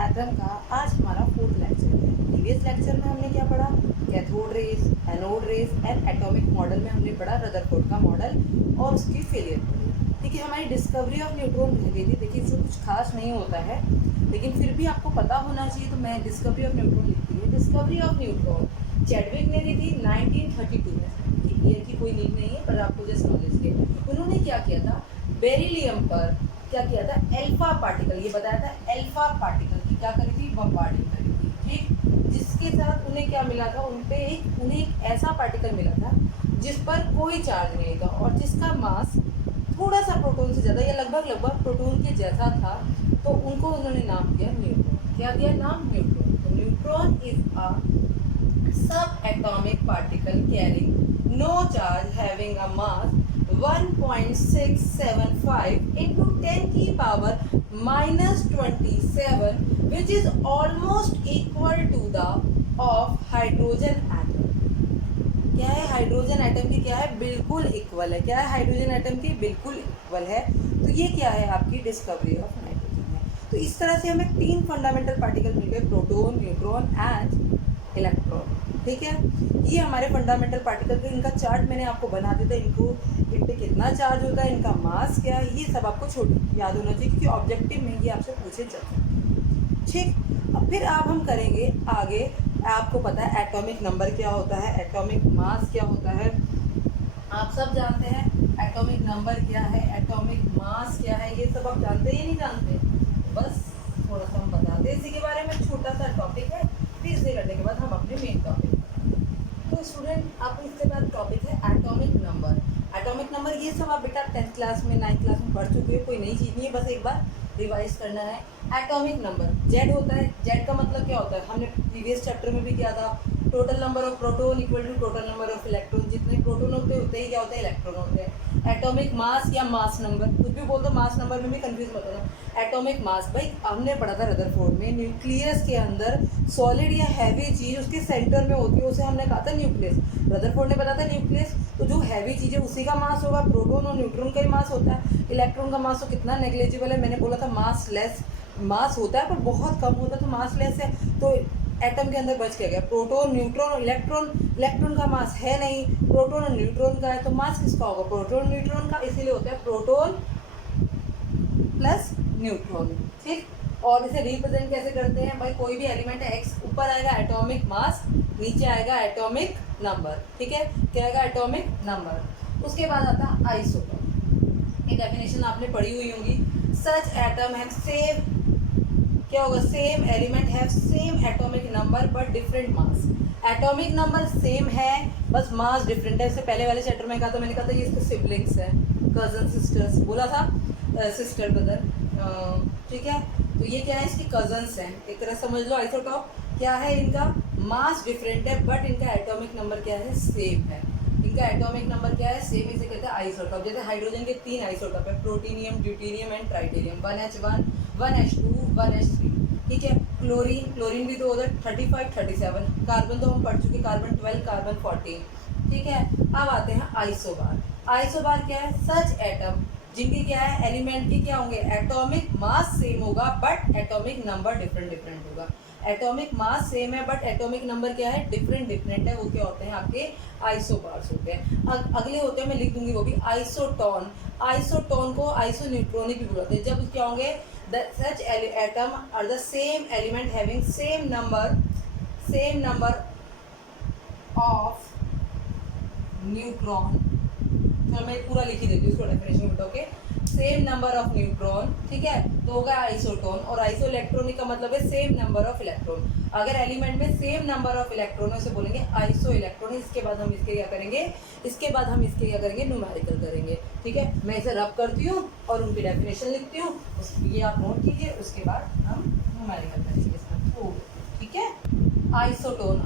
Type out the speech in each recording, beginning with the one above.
Atom का आज हमारा 4th लेक्चर है। प्रीवियस लेक्चर में हमने क्या पढ़ा? Cathode rays, anode rays and atomic model में हमने पढ़ा रदरफोर्ड का मॉडल और उसकी फेलियर पढ़ी। देखिए हमारी डिस्कवरी ऑफ न्यूट्रॉन रह गई थी। देखिए इसमें कुछ खास नहीं होता है, लेकिन फिर भी आपको पता होना चाहिए, तो मैं डिस्कवरी ऑफ न्यूट्रॉन लिखती है। डिस्कवरी ऑफ न्यूट्रॉन चैडविक ने दी थी 1932 में। ईयर की कोई नीड नहीं है, पर आपको जस्ट नॉलेज के। उन्होंने क्या किया था? बेरिलियम पर क्या किया था? अल्फा पार्टिकल, ये बताया था अल्फा पार्टिकल की क्या करी थी? बम्बार्डिंग करी थी। ठीक, जिसके साथ उन्हें क्या मिला था? उन्हें एक ऐसा पार्टिकल मिला था जिस पर कोई चार्ज नहीं था और जिसका मास थोड़ा सा प्रोटॉन से ज़्यादा या लगभग प्रोटॉन के जैसा था, तो उनको उन्होंने नाम दिया न्यूट्रॉन। क्या दिया नाम? न्यूट्रॉन। तो neutron is a sub atomic particle carrying no charge having a mass 1.675 into 10 की power -27, which is almost equal to the of hydrogen atom. क्या है? हाइड्रोजन एटम की क्या है? बिल्कुल इक्वल है। क्या है? हाइड्रोजन एटम की बिल्कुल इक्वल है। तो ये क्या है? आपकी डिस्कवरी ऑफ नाइट्रोजन है। तो इस तरह से हमें 3 फंडामेंटल पार्टिकल मिल गए, प्रोटॉन, न्यूट्रॉन एंड इलेक्ट्रॉन। ठीक है, ये हमारे फंडामेंटल पार्टिकल के इनका चार्ट मैंने आपको बना दिया था। इन पे कितना चार्ज होता है, इनका मास क्या है, ये सब आपको याद होना चाहिए, क्योंकि ऑब्जेक्टिव में ये आपसे पूछे जाते हैं। ठीक, अब फिर हम करेंगे आगे। आपको पता है एटॉमिक नंबर क्या होता है, एटॉमिक मास क्या होता है, आप सब जानते हैं। एटॉमिक नंबर क्या है, एटॉमिक मास क्या है, ये सब आप जानते हैं या नहीं जानते? बस थोड़ा सा हम बताते हैं इसी के बारे में। छोटा सा टॉपिक है, फिर इसे करने के बाद हम अपने मेन टॉपिक। तो स्टूडेंट, आपको इसके बाद टॉपिक है एटॉमिक नंबर। एटॉमिक नंबर ये सब आप बेटा 10th क्लास में 9th क्लास में पढ़ चुके हो, कोई नई चीज़ नहीं है, बस एक बार रिवाइज करना है। एटॉमिक नंबर जेड होता है। जेड का मतलब क्या होता है? हमने प्रीवियस चैप्टर में भी किया था। Total number of proton equal to total number of electron. जितने प्रोटॉन होते हैं उतने ही क्या होते हैं? इलेक्ट्रॉन होते हैं। एटॉमिक मास या मास नंबर, कुछ भी बोल दो, मास नंबर में भी कंफ्यूज मत होना। एटॉमिक मास भाई हमने पढ़ा था रदरफोर्ड में, न्यूक्लियस के अंदर सॉलिड या हैवी चीज़ उसके सेंटर में होती है, उसे हमने कहा था न्यूक्लियस। रदरफोर्ड ने बताया था न्यूक्लियस, तो जो हैवी चीज़ है उसी का मास होगा। प्रोटॉन और न्यूट्रॉन का ही मास होता है। इलेक्ट्रॉन का मास तो कितना नेग्लिजिबल है, मैंने बोला था मास लेस मास होता है, पर बहुत कम होता है, तो मास लेस है। तो एटम के अंदर बच के गया प्रोटॉन, न्यूट्रॉन और इलेक्ट्रॉन। इलेक्ट्रॉन का मास है नहीं, प्रोटॉन और न्यूट्रॉन का है, तो मास किसका होगा? प्रोटॉन न्यूट्रॉन का। इसीलिए होता है प्रोटॉन प्लस न्यूट्रॉन। ठीक, और इसे रिप्रेजेंट कैसे करते हैं भाई? कोई भी एलिमेंट है, एक्स ऊपर आएगा एटॉमिक मास, नीचे आएगा एटॉमिक नंबर। ठीक है, क्या आएगा? Atomic number. उसके बाद आता है आइसोटॉप। ये डेफिनेशन आपने पढ़ी हुई होंगी। सच एटम हैव सेम, क्या होगा? Same element have same atomic number but different mass. Atomic number same है, बस मास डिफरेंट है। इससे पहले वाले चैप्टर में कहा था, मैंने कहा था ये इसके सिबलिंग्स हैं, कजन सिस्टर्स बोला था, सिस्टर ब्रदर। ठीक है, तो ये क्या है? इसकी कजन्स हैं, एक तरह समझ लो। आइसोटॉप क्या है? इनका मास डिफरेंट है बट इनका एटॉमिक नंबर क्या है? सेम है। इनका एटॉमिक नंबर क्या है? सेम। इसे कहते हैं आइसोटॉप। जैसे हाइड्रोजन के 3 आइसोटॉप है, प्रोटीनियम, deuterium and ट्राइटेरियम। 1H1, 1H2, 1H3। ठीक है, क्लोरीन भी तो उधर 35, 37। कार्बन तो हम पढ़ चुके, कार्बन 12, कार्बन 14। ठीक है, अब आते हैं आइसोबार। आइसोबार क्या है? सच एटम जिनकी क्या है? एलिमेंट की क्या होंगे? एटॉमिक मास सेम होगा बट एटॉमिक नंबर डिफरेंट होगा। एटॉमिक मास सेम है बट एटॉमिक नंबर क्या है? डिफरेंट है। वो क्या होते हैं? आपके आइसोबार्स होते हैं। अगले होते हैं, मैं लिख दूंगी वो भी, आइसोटोन। आइसोटोन को आइसोन्यूट्रॉनिक भी बोलते हैं। जब क्या होंगे? Such atom are the same element having same number of neutron. चलो मैं पूरा लिख ही देती हूँ इसको डेफिनेशन में, okay. Same number of neutron, ठीक है, तो होगा आइसोटोन। और आइसो इलेक्ट्रॉनिक का मतलब है सेम नंबर ऑफ इलेक्ट्रॉन। अगर एलिमेंट में सेम नंबर ऑफ इलेक्ट्रॉन है उसे बोलेंगे आइसो इलेक्ट्रॉन। इसके बाद हम इसके क्या करेंगे? न्यूमेरिकल करेंगे। ठीक है, मैं इसे रब करती हूँ और उनकी डेफिनेशन लिखती हूँ, ये आप नोट कीजिए। उसके बाद हम न्यूमेरिकल करेंगे इसमें। ठीक है, आइसोटोन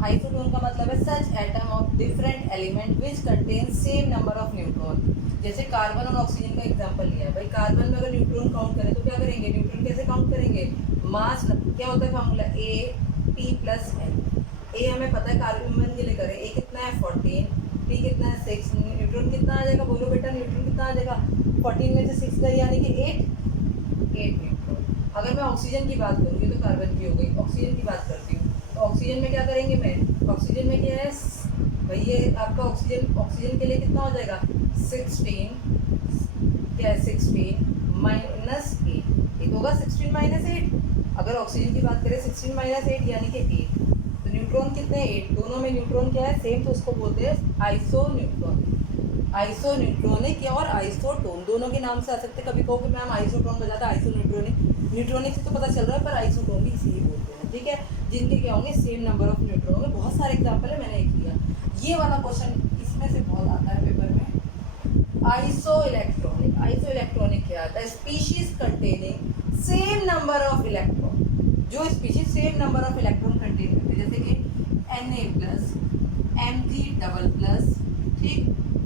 का मतलब है such atom of different element which contain same number of neutron. जैसे कार्बन और ऑक्सीजन का एग्जांपल लिया है भाई। कार्बन में अगर न्यूट्रॉन काउंट करें तो क्या करेंगे? न्यूट्रॉन कैसे काउंट करेंगे? मास क्या होता है फार्मूला? A P+N। ए हमें पता है कार्बन के लिए करें, ए कितना है? 14, P कितना है? 6। न्यूट्रॉन कितना आ जाएगा? बोलो बेटा, न्यूट्रॉन कितना आ जाएगा? 14 में से 6 गए यानी कि 8 न्यूट्रॉन। अगर मैं ऑक्सीजन की बात करूँ, ये तो कार्बन की हो गई, ऑक्सीजन की बात करती हूँ, तो ऑक्सीजन में क्या करेंगे मैं, ऑक्सीजन में क्या है भाई, ये आपका ऑक्सीजन के लिए कितना हो जाएगा 16, क्या है 16 माइनस 8, एक होगा 16 माइनस 8। अगर ऑक्सीजन की बात करें 16 माइनस 8 यानी कि 8, तो न्यूट्रॉन कितने हैं 8, दोनों में न्यूट्रॉन क्या है सेम, तो उसको बोलते हैं आइसो न्यूट्रॉन। आइसो न्यूट्रॉनिक या और आइसोटोन दोनों के नाम से आ सकते हैं। कभी कहो कि मैम आइसोटोन बजाता है, आइसो न्यूट्रॉनिक, न्यूट्रॉनिक से तो पता चल रहा है, पर आइसोटोन भी इसे ही बोलते हैं, ठीक है, जिनके क्या होंगे सेम नंबर ऑफ न्यूट्रॉन होंगे। बहुत सारे एग्जाम्पल है, मैंने एक लिया, ये वाला क्वेश्चन इसमें से बहुत आता है पेपर में। आइसो इलेक्ट्रॉनिक क्या आता है, species containing same number of electron, जो species same number of electron contain करते हैं, जैसे कि Na+, Mg++, ठीक,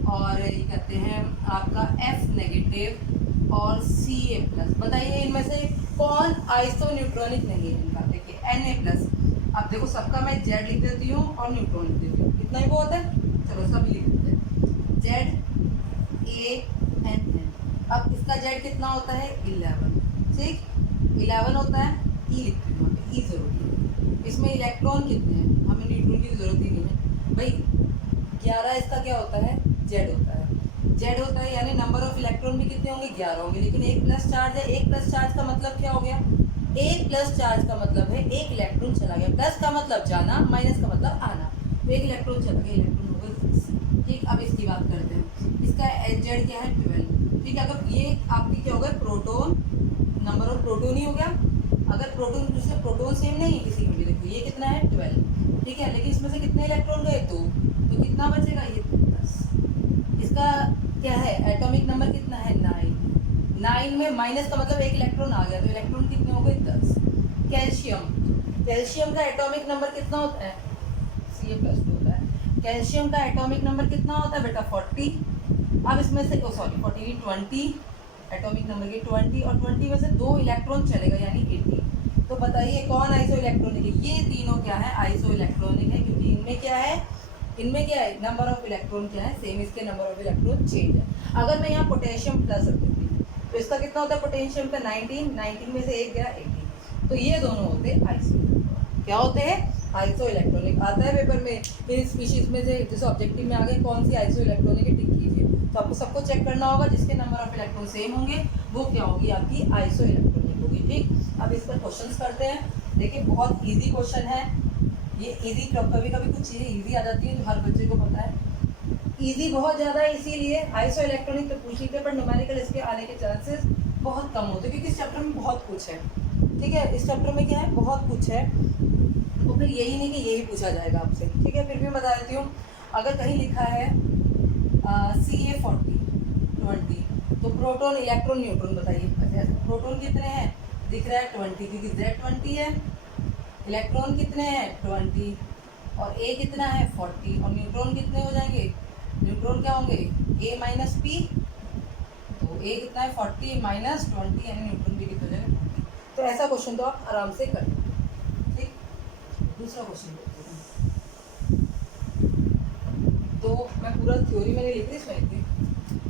और ये कहते हैं आपका F नेगेटिव और Ca+। बताइए इनमें से कौन आइसो न्यूट्रॉनिक नहीं है इनका, देखिए Na+, अब देखो सबका मैं Z लिख देती हूँ और न्यूट्रॉन लिख देती हूँ, इतना ही बहुत है, चलो सब लिख देते हैं, ZANN। अब इसका Z कितना होता है 11, ठीक, 11 होता है, E लिखती हूँ, E जरूरी है। इसमें इलेक्ट्रॉन कितने हैं, हमें न्यूट्रॉन की जरूरत ही नहीं है भाई, 11 इसका क्या होता है Z होता है, Z होता है, यानी नंबर ऑफ इलेक्ट्रॉन भी कितने होंगे 11 होंगे, लेकिन एक प्लस चार्ज है, एक प्लस चार्ज का मतलब क्या हो गया, एक प्लस चार्ज का मतलब है एक इलेक्ट्रॉन चला गया, प्लस का मतलब जाना, माइनस का मतलब आना, तो एक इलेक्ट्रॉन चला गया, इलेक्ट्रॉन हो गए, ठीक। अब इसकी बात करते हैं, इसका Z क्या है 12, ठीक है। अगर ये आपकी क्या हो गया प्रोटोन, नंबर ऑफ प्रोटोन ही हो गया, अगर प्रोटोन दूसरे प्रोटोन सेम नहीं है किसी में भी, देखो ये कितना है 12, ठीक है, लेकिन इसमें से कितने इलेक्ट्रॉन गए 2, तो कितना बचेगा ये 10। इसका क्या है एटॉमिक नंबर कितना है 9 में माइनस का मतलब एक इलेक्ट्रॉन आ गया, तो इलेक्ट्रॉन कितने हो गए 10। कैल्शियम का एटॉमिक नंबर कितना होता है, Ca+ होता है, कैल्शियम का एटॉमिक नंबर कितना होता है बेटा 40। अब इसमें से 40 20, एटॉमिक नंबर की 20, और 20 में से 2 इलेक्ट्रॉन चलेगा यानी 18। तो बताइए कौन आइसो इलेक्ट्रॉनिक है, ये तीनों क्या है आइसो इलेक्ट्रॉनिक है, क्योंकि इनमें क्या है नंबर ऑफ इलेक्ट्रॉन क्या है सेम, इसके नंबर ऑफ इलेक्ट्रॉन चेंज है। अगर मैं यहाँ पोटेशियम प्लस रख देती हूँ, तो इसका कितना होता है पोटेशियम का 19 में से एक गया 18, तो ये दोनों होते हैं आइसो, क्या होते हैं आइसो इलेक्ट्रॉनिक। आता है पेपर में इन स्पीशीज में से, जैसे ऑब्जेक्टिव में आ गए कौन सी आइसो इलेक्ट्रॉनिक है टिक कीजिए, तो आपको सबको चेक करना होगा, जिसके नंबर ऑफ इलेक्ट्रॉन सेम होंगे वो क्या होगी आपकी आइसो इलेक्ट्रॉनिक होगी, ठीक। अब इस पर क्वेश्चंस करते हैं, देखिए बहुत इजी क्वेश्चन है ये, इजी, कभी कभी कुछ चीज़ें इजी आ जाती हैं जो हर बच्चे को पता है, इजी बहुत ज़्यादा है, इसीलिए आइसो इलेक्ट्रॉनिक तो पूछ लेते हैं, पर न्यूमेरिकल इसके आने के चांसेस बहुत कम होते हैं, क्योंकि इस चैप्टर में बहुत कुछ है, ठीक है, इस चैप्टर में क्या है बहुत कुछ है, तो फिर यही नहीं कि यही पूछा जाएगा आपसे, ठीक है। फिर भी बता देती हूँ, अगर कहीं लिखा है Ca40 20, तो प्रोटॉन इलेक्ट्रॉन न्यूट्रॉन बताइए, अच्छा प्रोटॉन कितने हैं दिख रहा है 20, क्योंकि Z20 है, इलेक्ट्रॉन कितने हैं 20, और A कितना है 40, और न्यूट्रॉन कितने हो जाएंगे, न्यूट्रॉन क्या होंगे A-P, तो A कितना है 40 माइनस 20, यानी न्यूट्रॉन भी कितने हो जाएंगे 20। तो ऐसा क्वेश्चन तो आप आराम से कर, ठीक। दूसरा क्वेश्चन देखते हैं, तो मैं पूरा थ्योरी में नहीं लिख रही, इसमें लिख रही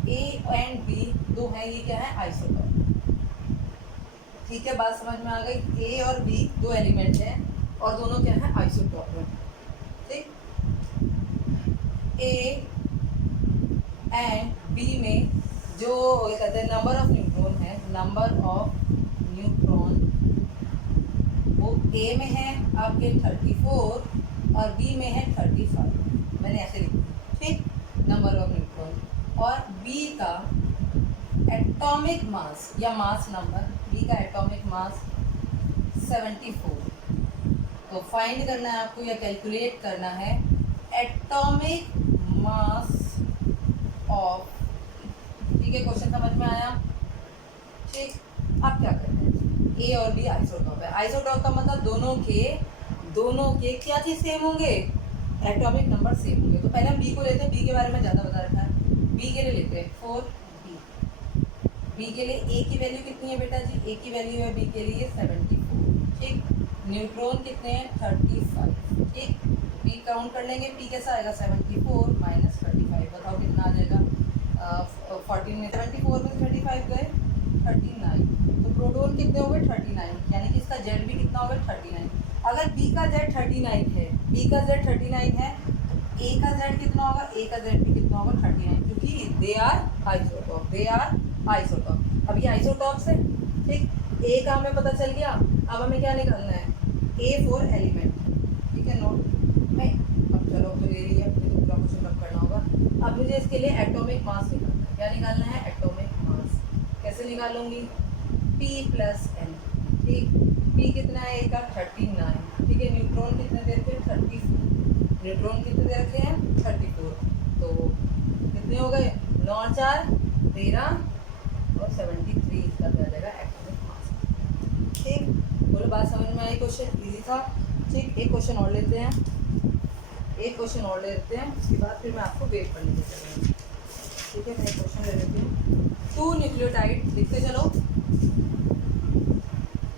A एंड B दो हैं, ये क्या है आइसोटॉप, ठीक है, बात समझ में आ गई। A और B दो एलिमेंट हैं और दोनों क्या है आइसोटॉप है, ठीक। A एंड B में जो कहते हैं नंबर ऑफ न्यूट्रॉन है, नंबर ऑफ न्यूट्रॉन वो A में है आपके 34 और B में है 35, मैंने ऐसे लिखा, ठीक, नंबर ऑफ न्यूट्रॉन, और B का एटॉमिक मास या मास नंबर, B का एटॉमिक मास 74। तो फाइंड करना है आपको या कैलकुलेट करना है एटॉमिक मास ऑफ, ठीक है, क्वेश्चन समझ में आया, ठीक। अब क्या करना है, ए और बी आइसोटॉप है, आइसोटॉप का मतलब दोनों के क्या चीज़ सेम होंगे, एटॉमिक नंबर सेम होंगे। तो पहले हम बी को लेते हैं, बी के बारे में ज़्यादा बता रखा है, बी के लिए लेते हैं 4b, बी के लिए ए की वैल्यू कितनी है बेटा जी, ए की वैल्यू है बी के लिए 74, ठीक, न्यूट्रॉन कितने हैं 35, ठीक, पी काउंट कर लेंगे, पी कैसा आएगा 74 माइनस 35, बताओ कितना आ जाएगा, 14 में 74 में 35 गए, 39, तो प्रोटॉन कितने हो गए 39, यानी कि इसका जेड भी कितना हो गया 39। अगर बी का जेड 39 है, बी का जेड 39 है, तो ए का जेड कितना होगा, ए का जेड भी कितना होगा 39, क्योंकि they are isotope, they are isotope. अब ये आइसोटॉप्स है, ठीक। ए का हमें पता चल गया, अब हमें क्या निकालना है, ए फॉर एलिमेंट, ठीक है, नोट में। अब चलो तो ये लिया, अपने तो पूरा क्वेश्चन रब करना होगा। अब मुझे इसके लिए एटॉमिक मास निकालना है, क्या निकालना है, एटॉमिक मास। कैसे निकालूंगी, P प्लस N, ठीक। P कितना है, ए का 39, ठीक है। न्यूट्रॉन कितने दे रखे हैं 34, न्यूट्रॉन कितने दे रखे हैं 34, तो कितने हो गए 9 और 4 13 और 73, इसका क्या जाएगा एटॉमिक मास, ठीक। बोलो बात समझ में आई, क्वेश्चन इजी था, ठीक। एक क्वेश्चन और लेते हैं, एक क्वेश्चन और ले लेते हैं, उसके बाद फिर मैं आपको वेट करने के चलूँगी, ठीक है। मैं एक क्वेश्चन ले लेती हूँ। 2 न्यूक्लियोटाइड लिखते चलो,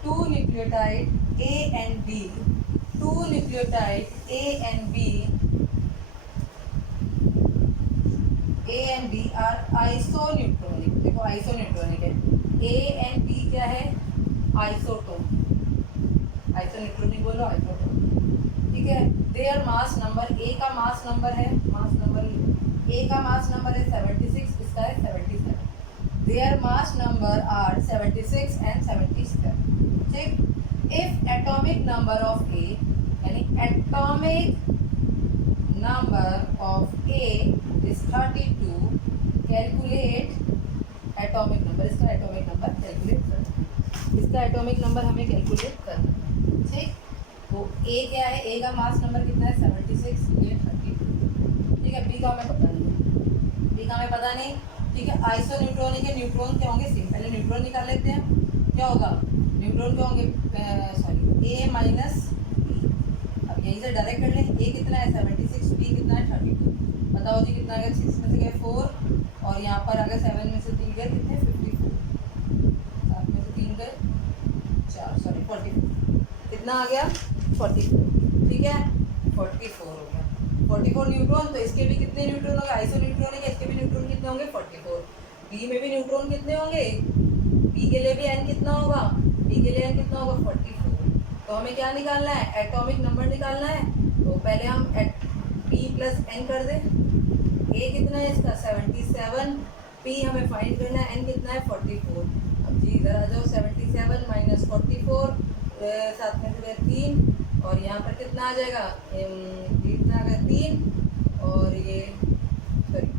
2 nucleotide A and B, 2 nucleotide A and B are isoneutronic. देखो आइसोन्यूट्रॉनिक है, ए एंड बी क्या है, आइसोटोप, आइसोन्यूट्रॉनिक बोलो आइसोटोप, ठीक है। देयर मास नंबर, ए का मास नंबर है, मास नंबर ए का मास नंबर है 76, इसका है 77। Their mass number are 76 and 77, ठीक। If atomic number of A, यानी atomic number of A is 32, calculate atomic number, इसका एटॉमिक नंबर कैलकुलेट करना है, इसका एटॉमिक नंबर हमें कैलकुलेट करना है, ठीक। तो ए क्या है, ए का मास नंबर कितना है 76, ये 32, ठीक है। बी का हमें पता नहीं, बी का हमें पता नहीं, ठीक है। आइसोन्यूट्रॉनिक है, न्यूट्रॉन क्या होंगे सेम, पहले न्यूट्रॉन निकाल लेते हैं, क्या होगा न्यूट्रॉन क्या होंगे, सॉरी ए माइनस बी। अब यहीं से डायरेक्ट कर लें, ए कितना है 76, बी कितना है 32, बताओ जी कितना आ गया, 6 में से गए 4 और यहाँ पर आ गए 7 में से 3 गए कितने 54, 7 में से 3 गए 4, सॉरी 44, कितना आ गया 44, ठीक है 44 हो गया, 44 न्यूट्रॉन। तो इसके भी कितने न्यूट्रॉन होंगे, आइसो न्यूट्रॉन है, इसके भी न्यूट्रॉन कितने होंगे 44। बी में भी न्यूट्रॉन कितने होंगे, बी के लिए भी एन कितना होगा, बी के लिए एन कितना होगा 44। तो हमें क्या निकालना है, एटॉमिक नंबर निकालना है। तो पहले हम पी प्लस एन कर दें, ए कितना है इसका 77, पी हमें फाइंड करना है, एन कितना है 44। अब जी इधर आ जाओ, 77 माइनस 44, साथ में से 3 और यहाँ पर कितना आ जाएगा, कितना आ गया 3 और ये सॉरी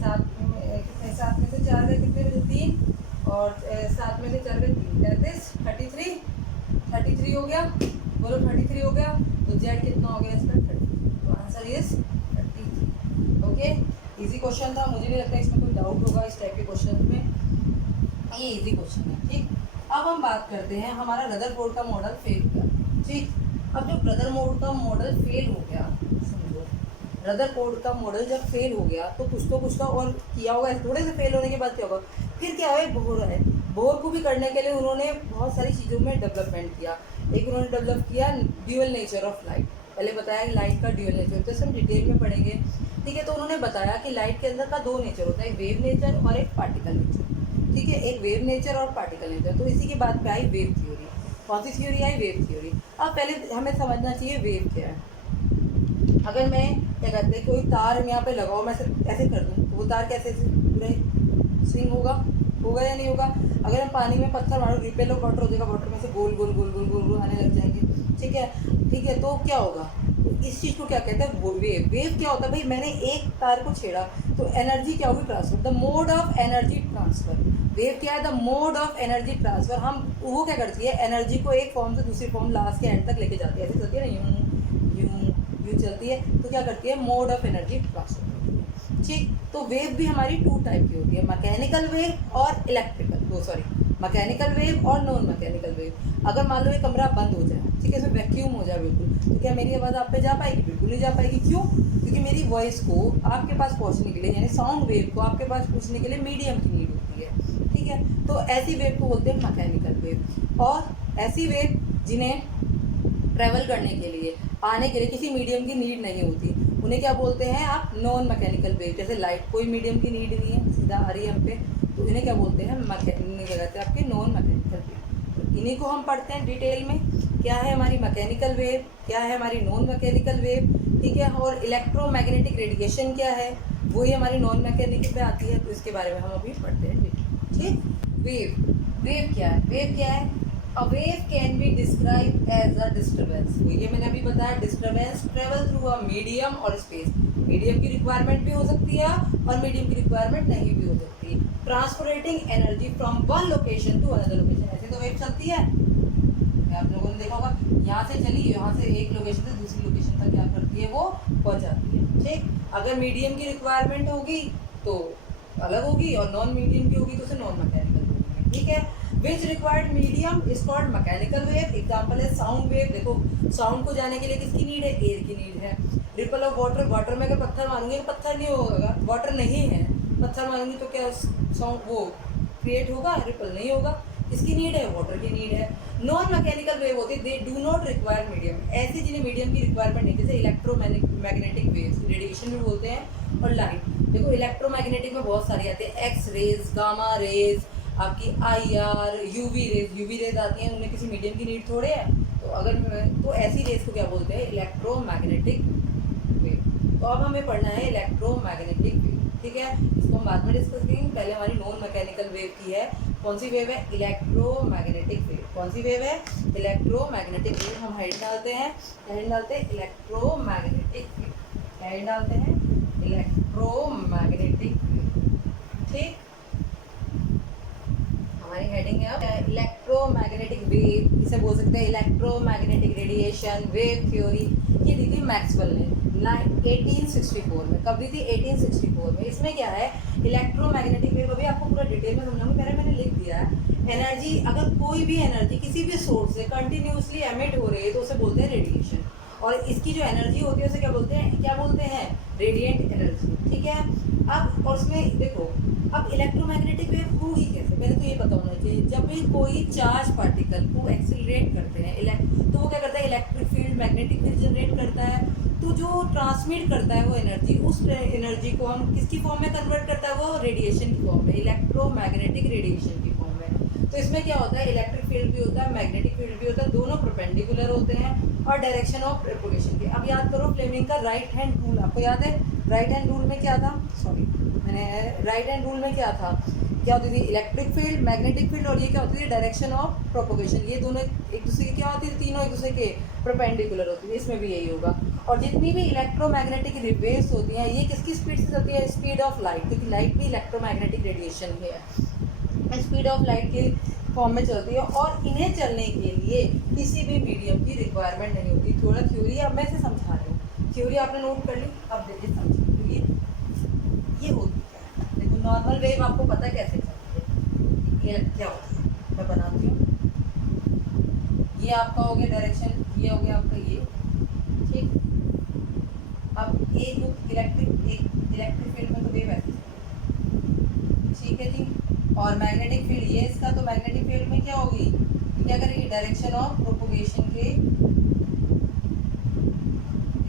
7 में से 4 गए कितने 3 और 7 में से 4 गए 3, 33 हो गया, बोलो 33 हो गया। तो जेड कितना हो गया इसका 30, तो answer is 33। Okay, easy question था, मुझे नहीं लगता इसमें कोई डाउट होगा इस टाइप के क्वेश्चन में, ये इजी क्वेश्चन है, ठीक। अब हम बात करते हैं, हमारा रदरफोर्ड का मॉडल फेल हो गया, ठीक। अब जब रदरफोर्ड का मॉडल फेल हो गया, समझो रदरफोर्ड का मॉडल जब फेल हो गया तो कुछ तो और किया होगा, थोड़े से फेल होने के बाद क्या होगा, फिर क्या है बोर है, बोर को भी करने के लिए उन्होंने बहुत सारी चीज़ों में डेवलपमेंट किया। एक उन्होंने डेवलप किया ड्यूअल नेचर ऑफ लाइट, पहले बताया कि लाइट का ड्यूअल नेचर, तो हम डिटेल में पढ़ेंगे, ठीक है। तो उन्होंने बताया कि लाइट के अंदर का 2 नेचर होता है, एक वेव नेचर और एक पार्टिकल नेचर, ठीक है, एक वेव नेचर और पार्टिकल नेचर। तो इसी की बात पे आई वेव थ्योरी। कौन सी थ्योरी आई, वेव थ्योरी। अब पहले हमें समझना चाहिए वेव क्या है। अगर मैं क्या कहते हैं कोई तार यहाँ पे लगाओ, मैं ऐसे कर दूँ तो वो तार कैसे पूरा स्विंग होगा या नहीं होगा। अगर हम पानी में पत्थर मारो, रिपेल ऑफ वाटर हो जाएगा, वाटर में से गोल गोल गोल गोल गोल गोल आने लग जाएंगे, ठीक है। तो क्या होगा, इस चीज़ को क्या कहते हैं वेव। वेव क्या होता है भाई, मैंने एक तार को छेड़ा तो एनर्जी क्या होगी, transfer, the mode of energy transfer. Wave क्या है, the mode of energy transfer. हम वो क्या करती है, एनर्जी को एक फॉर्म से दूसरी फॉर्म लास्ट के एंड तक लेके जाती है, ऐसे चलती है ना, यूं चलती है। तो क्या करती है, मोड ऑफ एनर्जी ट्रांसफर करती है, ठीक। तो वेव भी हमारी 2 टाइप की होती है, मैकेनिकल वेव और मैकेनिकल वेव और नॉन मैकेनिकल वेव। अगर मान लो ये कमरा बंद हो जाए, ठीक है, इसमें वैक्यूम हो जाए बिल्कुल, तो क्या मेरी आवाज़ आप पे जा पाएगी, बिल्कुल नहीं जा पाएगी। क्यों, क्योंकि मेरी वॉइस को आपके पास पहुंचने के लिए, यानी साउंड वेव को आपके पास पहुंचने के लिए मीडियम की नीड होती है, ठीक है। तो ऐसी वेव को बोलते हैं मैकेनिकल वेव। और ऐसी वेव जिन्हें ट्रैवल करने के लिए, आने के लिए किसी मीडियम की नीड नहीं होती, उन्हें क्या बोलते हैं आप, नॉन मैकेनिकल वेव। जैसे लाइट कोई मीडियम की नीड नहीं है, सीधा आ रही है हम पे, तो इन्हें क्या बोलते हैं, क्या कहते हैं आपके, नॉन मैकेनिकल वेव। इन्हीं को हम पढ़ते हैं डिटेल में, क्या है हमारी मैकेनिकल वेव, क्या है हमारी नॉन मैकेनिकल वेव, ठीक है। और इलेक्ट्रोमैग्नेटिक रेडिएशन क्या है, वही हमारी नॉन मैकेनिकल में आती है, तो इसके बारे में हम अभी पढ़ते हैं, ठीक। वेव क्या है, वेव क्या है, a wave can be describe as a disturbance. ये मैंने अभी बताया, disturbance travel through a medium और स्पेस। मीडियम की रिक्वायरमेंट भी हो सकती है और मीडियम की रिक्वायरमेंट नहीं भी हो सकती है। Transporting energy from one location to another location. ऐसे तो वेव चलती है, आप लोगों ने देखा होगा, यहाँ से चली, यहाँ से एक लोकेशन से दूसरी लोकेशन तक क्या करती है, वो पहुँचाती है, ठीक। अगर मीडियम की रिक्वायरमेंट होगी तो अलग होगी, और नॉन मीडियम की होगी तो उसे नॉन मैकेनिकल होगी, ठीक है। Which required medium is called mechanical wave. Example है साउंड वेव। देखो साउंड को जाने के लिए किसकी नीड है, एयर की नीड है। रिपल ऑफ वाटर, वाटर में अगर पत्थर मारूंगी तो पत्थर नहीं होगा, वाटर नहीं है, पत्थर मारूंगी तो क्या साउंड वो क्रिएट होगा, रिपल नहीं होगा, इसकी नीड है, वाटर की नीड है। नॉन मैकेनिकल वेव होती है, they do not require medium. ऐसी जिन्हें मीडियम की रिक्वायरमेंट नहीं, जैसे इलेक्ट्रोमैग्नेटिक वेव्स, रेडिएशन भी बोलते हैं, और लाइट। देखो इलेक्ट्रोमैग्नेटिक में बहुत सारी आती है, एक्स रेज, गामा रेज, आपकी IR, यूवी रेज आती हैं, उनमें किसी मीडियम की नीड थोड़े है। तो अगर तो ऐसी रेज को क्या बोलते हैं, इलेक्ट्रोमैग्नेटिक वेव। तो अब हमें पढ़ना है इलेक्ट्रोमैग्नेटिक वेव, ठीक है। इसको हम बाद में डिस्कस करेंगे, पहले हमारी नॉन मैकेनिकल वेव की है। कौन सी वेव है, इलेक्ट्रोमैग्नेटिक वेव। कौन सी वेव है, इलेक्ट्रोमैग्नेटिक वेव। हम हेड डालते हैं, हेड डालते हैं इलेक्ट्रोमैग्नेटिक वेव, हेड डालते हैं इलेक्ट्रोमैग्नेटिक वेव, ठीक। हमारी हेडिंग है इलेक्ट्रोमैग्नेटिक वेव, इसे बोल सकते हैं इलेक्ट्रोमैग्नेटिक रेडिएशन, वेव थ्योरी। ये दी थी मैक्सवेल ने 1864 में। कब दी थी, 1864 में। इसमें क्या है, इलेक्ट्रोमैग्नेटिक वेव, अभी आपको पूरा डिटेल में समझाऊंगी, पहले मैंने लिख दिया है। एनर्जी, अगर कोई भी एनर्जी किसी भी सोर्स से कंटिन्यूसली एमिट हो रही है तो उसे बोलते हैं रेडिएशन। और इसकी जो एनर्जी होती है उसे क्या बोलते हैं, रेडिएंट एनर्जी, ठीक है। अब और उसमें देखो, अब इलेक्ट्रोमैग्नेटिक वेव होगी कैसे, पहले तो ये पता होना चाहिए। जब भी कोई चार्ज पार्टिकल को एक्सीलरेट करते हैं तो वो क्या करता है, electric field, magnetic field generate करता है। तो जो ट्रांसमिट करता है वो एनर्जी, उस एनर्जी को हम किसकी फॉर्म में कन्वर्ट करता है, वो रेडिएशन की फॉर्म में, इलेक्ट्रोमैग्नेटिक रेडिएशन की फॉर्म में। तो इसमें क्या होता है, इलेक्ट्रिक फील्ड भी होता है, मैग्नेटिक फील्ड भी होता है, दोनों परपेंडिकुलर होते हैं, और डायरेक्शन ऑफ प्रोपगेशन के। अब याद करो फ्लेमिंग का राइट हैंड रूल, आपको याद है राइट हैंड रूल में क्या था, राइट हैंड रूल में क्या था, क्या होती थी, इलेक्ट्रिक फील्ड, मैग्नेटिक फील्ड, और ये क्या होती थी, डायरेक्शन ऑफ प्रोपगेशन। ये दोनों एक दूसरे की क्या होती थी, तीनों एक दूसरे के परपेंडिकुलर होती थी। इसमें भी यही होगा। और जितनी भी इलेक्ट्रोमैग्नेटिक वेव्स होती हैं, ये किसकी स्पीड से चलती है, स्पीड ऑफ लाइट, क्योंकि लाइट भी इलेक्ट्रोमैग्नेटिक रेडिएशन ही है, स्पीड ऑफ लाइट के फॉर्म में चलती है। और इन्हें चलने के लिए किसी भी मीडियम की रिक्वायरमेंट नहीं होती। थोड़ा थ्योरी अब मैं से समझा रही हूँ, थ्योरी आपने नोट कर ली, अब देखिए समझिए। ये होती है, देखो नॉर्मल वेव आपको पता है कैसे चलती है, ये क्या होता है, मैं बनाती हूँ। ये आपका हो गया डायरेक्शन, ये हो गया आपका ये, ठीक। अब एक इलेक्ट्रिक फील्ड में तो वेव ऐसे चलेगी, ठीक है जी। और मैग्नेटिक फील्ड, ये इसका, तो मैग्नेटिक फील्ड में क्या होगी, क्या करेगी, डायरेक्शन ऑफ प्रोपगेशन के,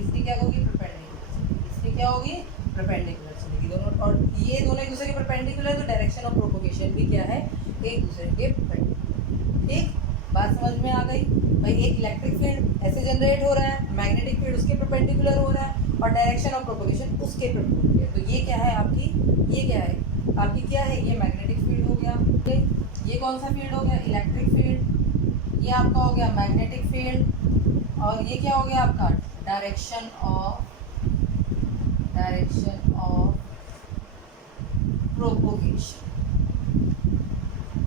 इसकी क्या होगी, परपेंडिकुलर, इसकी क्या होगी, परपेंडिकुलर चलेगी दोनों। और ये दोनों एक दूसरे के परपेंडिकुलर, तो डायरेक्शन ऑफ प्रोपगेशन भी क्या है, एक दूसरे के परपेंडिकुलर, ठीक। बात समझ में आ गई भाई। एक इलेक्ट्रिक फील्ड ऐसे जनरेट हो रहा है, मैग्नेटिक फील्ड उसके परपेंडिकुलर हो रहा है, और डायरेक्शन ऑफ प्रोपगेशन उसके परपेंडिकुलर। तो ये क्या है आपकी, ये क्या है आपकी, क्या है, ये मैग्नेटिक फील्ड हो गया, ठीक। ये कौन सा फील्ड हो गया, इलेक्ट्रिक फील्ड। ये आपका हो गया मैग्नेटिक फील्ड। और ये क्या हो गया आपका, डायरेक्शन ऑफ प्रोपगेशन,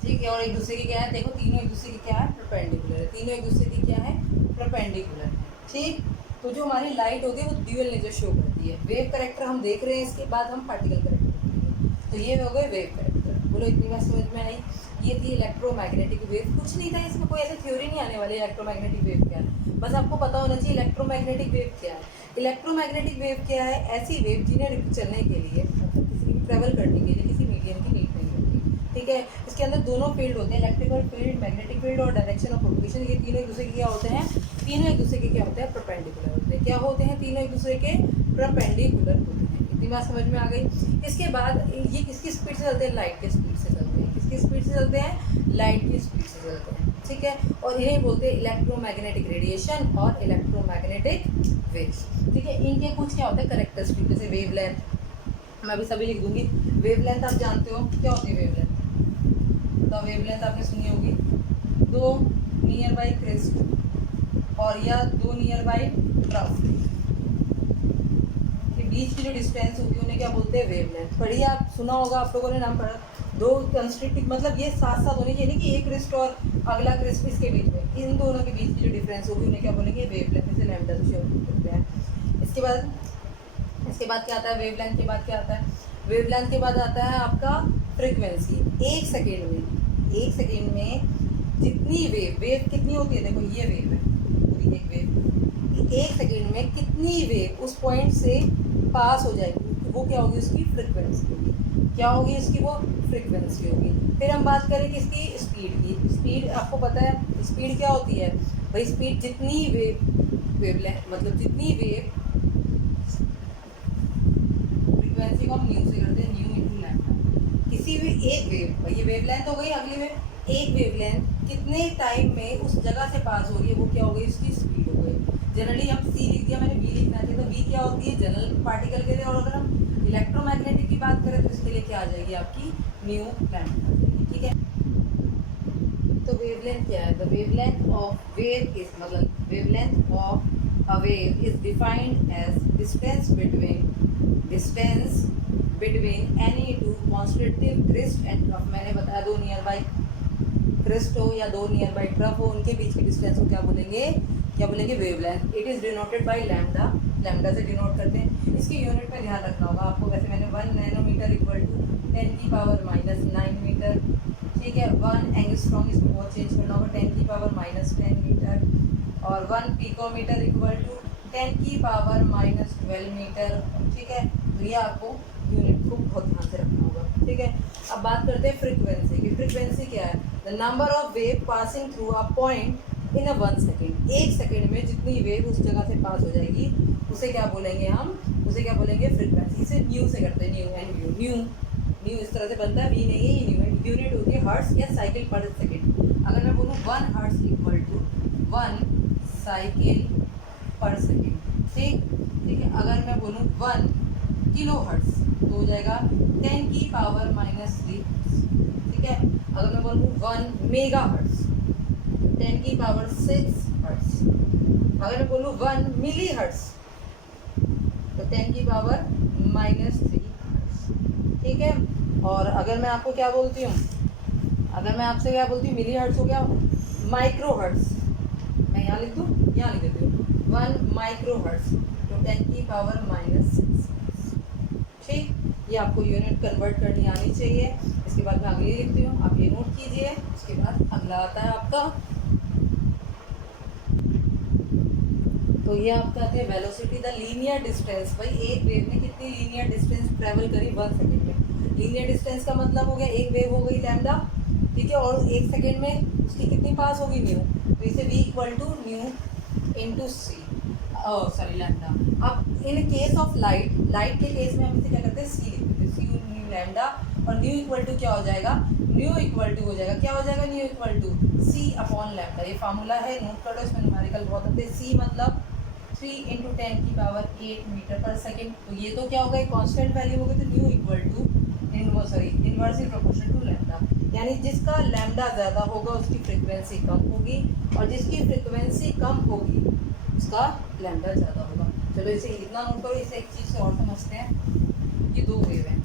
ठीक है। और एक दूसरे की क्या है, देखो तीनों एक दूसरे की क्या है, परपेंडिकुलर है, तीनों एक दूसरे की क्या है, परपेंडिकुलर है, ठीक। तो जो हमारी लाइट होती है वो ड्यूअल नेचर शो करती है। वेव करेक्टर हम देख रहे हैं, इसके बाद हम पार्टिकल करेक्टर देखेंगे। तो ये हो गए वेव करेक्टर। बोलो इतनी बात समझ में आई। ये थी इलेक्ट्रोमैग्नेटिक वेव, कुछ नहीं था इसमें, कोई ऐसी थ्योरी नहीं आने वाली इलेक्ट्रोमैग्नेटिक वेव क्या है, बस आपको पता होना चाहिए इलेक्ट्रोमैग्नेटिक वेव क्या है। इलेक्ट्रोमैग्नेटिक वेव क्या है, ऐसी वेव जिन्हें चलने के लिए, मतलब किसी भी ट्रेवल करने के लिए किसी मीडियम की नीड नहीं होती, ठीक है। इसके अंदर दोनों फील्ड होते हैं, इलेक्ट्रिकल फील्ड, मैग्नेटिक फील्ड और डायरेक्शन ऑफ प्रोपगेशन। ये तीनों एक दूसरे के क्या होते हैं, तीनों एक दूसरे के क्या होते हैं, परपेंडिकुलर होते हैं। क्या होते हैं, तीनों एक दूसरे के परपेंडिकुलर होते हैं। इतनी बात समझ में आ गई। इसके बाद ये किसकी स्पीड से चलते हैं, लाइट के स्पीड से चलते हैं। किसकी स्पीड से चलते हैं, लाइट की स्पीड से चलते हैं, ठीक है। और इन्हें बोलते हैं इलेक्ट्रोमैग्नेटिक रेडिएशन और इलेक्ट्रोमैग्नेटिक वेव्स, ठीक है। इनके कुछ क्या होते हैं कैरेक्टरिस्टिक, जैसे वेवलेंथ, मैं अभी सभी लिख दूंगी। वेवलेंथ आप जानते हो क्या होती है वेवलेंथ, तो वेवलेंथ आपने सुनी होगी, दो नियर बाई क्रिस्ट और या दो नियर बाई ट्रफ के बीच की जो डिस्टेंस होती है उन्हें क्या बोलते हैं, वेवलेंथ। पढ़िए, आप सुना होगा, आप लोगों ने नाम पढ़ा। दो कंस्ट्रिक्टिव मतलब ये साथ साथ होने चाहिए, नहीं कि एक क्रिस्ट और अगला क्रिस्ट इसके बीच में, इन दोनों के बीच की जो डिफरेंस होगी उन्हें क्या बोलेंगे, वेवलेंथ। इसे लैम्डा से शो करते हैं। इसके बाद क्या आता है, वेवलेंथ के बाद क्या आता है, वेवलेंथ के बाद आता है आपका फ्रीक्वेंसी। एक सेकेंड में जितनी वेव कितनी होती है, देखो ये वेव है पूरी एक वेव, एक सेकेंड में कितनी वेव उस पॉइंट से पास हो जाएगी, वो क्या होगी, उसकी फ्रीक्वेंसी होगी। क्या होगी इसकी, वो फ्रीक्वेंसी होगी। फिर हम बात करें किसकी, स्पीड की। स्पीड आपको पता है स्पीड क्या होती है भाई, स्पीड जितनी वेवलेंथ मतलब जितनी वेव, फ्रीक्वेंसी को हम न्यू से करते हैं, न्यू इंटू लैम्डा। किसी भी एक वेव, ये वेवलेंथ हो गई, अगली वेव, एक वेवलेंथ कितने टाइम में उस जगह से पास हो रही है, वो क्या हो गई, उसकी स्पीड हो गई। जनरली हम सी लिख दिया, मैंने बी लिखना चाहिए, तो बी क्या होती है जनरल पार्टिकल के लिए, और अगर हम इलेक्ट्रोमैग्नेटिक की बात करें तो इसके लिए क्या आ जाएगी आपकी, न्यू लैम्डा, ठीक है। तो वेवलेंथ क्या है, the wavelength of wave is मतलब wavelength of a wave is defined as distance between any two constitutive crest and trough. मैंने बताया दो नियर बाई क्रिस्ट हो या दो नियर बाई ट्रफ हो, उनके बीच की डिस्टेंस को क्या बोलेंगे wavelength. It is denoted by lambda से डिनोट करते हैं। इसकी यूनिट में ध्यान रखना होगा आपको। वैसे मैंने 1 नैनोमीटर इक्वल टू 10 की पावर -9 मीटर, ठीक है। 1 एंगस्ट्रॉम, इसमें बहुत चेंज करना होगा, 10 की पावर -10 मीटर, और 1 पिकोमीटर इक्वल टू 10 की पावर -12 मीटर, ठीक है। तो ये आपको यूनिट को बहुत ध्यान से रखना होगा, ठीक है। अब बात करते हैं फ्रीक्वेंसी की। फ्रीक्वेंसी क्या है, the number of wave passing through a point in a 1 second. एक सेकेंड में जितनी वेव उस जगह से पास हो जाएगी उसे क्या बोलेंगे हम, उसे क्या बोलेंगे, फ्रीक्वेंसी। इसे न्यू से करते हैं, न्यू इस तरह से बनता है, वी नहीं है, ये न्यू है। यूनिट होती है हर्ट्स या साइकिल पर सेकेंड। अगर मैं बोलूँ 1 हर्ट्स इक्वल टू 1 साइकिल पर सेकेंड, ठीक है। अगर मैं बोलूँ 1 किलो हर्ट्स तो हो जाएगा 10 की पावर -3, ठीक है। अगर मैं बोलूँ 1 मेगा हर्ट्स 10 की पावर 6 हर्ट्स। अगर मैं बोलूँ 1 मिली हर्ट्स तो 10 की पावर -3 हर्ट्स, ठीक है। और अगर मैं आपको क्या बोलती हूँ, अगर मैं आपसे क्या बोलती हूँ, मिली हर्ट्स हो गया माइक्रो हर्ट्स, मैं यहाँ लिख दूँ, यहाँ लिख देती हूँ 1 माइक्रो हर्ट्स तो 10 की पावर -6, ठीक। ये आपको यूनिट कन्वर्ट करनी आनी चाहिए। इसके बाद मैं अगली लिखती हूँ, आप ये नोट कीजिए। उसके बाद अगला आता है आपका, तो ये आपका आते हैं वेलोसिटी, द लीनियर डिस्टेंस। भाई एक वेव ने कितनी लीनियर डिस्टेंस ट्रेवल करी 1 सेकेंड में। लीनियर डिस्टेंस का मतलब हो गया एक वेव हो गई लैम्डा, ठीक है, और एक सेकेंड में उसकी कितनी पास होगी, न्यू। तो इसे v equal to nu into c, sorry lambda. अब इन केस ऑफ लाइट के केस में हम इसे क्या करते हैं, सी लिखते हैं, सी न्यू लैम्डा। और न्यू इक्वल टू क्या हो जाएगा, न्यू इक्वल टू हो जाएगा, क्या हो जाएगा, nu equal to c upon lambda. ये फार्मूला है, नोट कर लो, इसमें न्यूमेरिकल बहुत होते हैं। सी मतलब 3 × 10 की पावर 8 मीटर पर सेकेंड। तो ये तो क्या होगा, एक कांस्टेंट वैल्यू होगी, तो nu equal to inversely proportional to lambda. यानी जिसका लैम्डा ज़्यादा होगा उसकी फ्रीक्वेंसी कम होगी, और जिसकी फ्रीक्वेंसी कम होगी उसका लैम्डा ज़्यादा होगा। चलो इसे इतना नोट करो। इसे एक चीज़ से और समझते हैं, ये दो वेव हैं,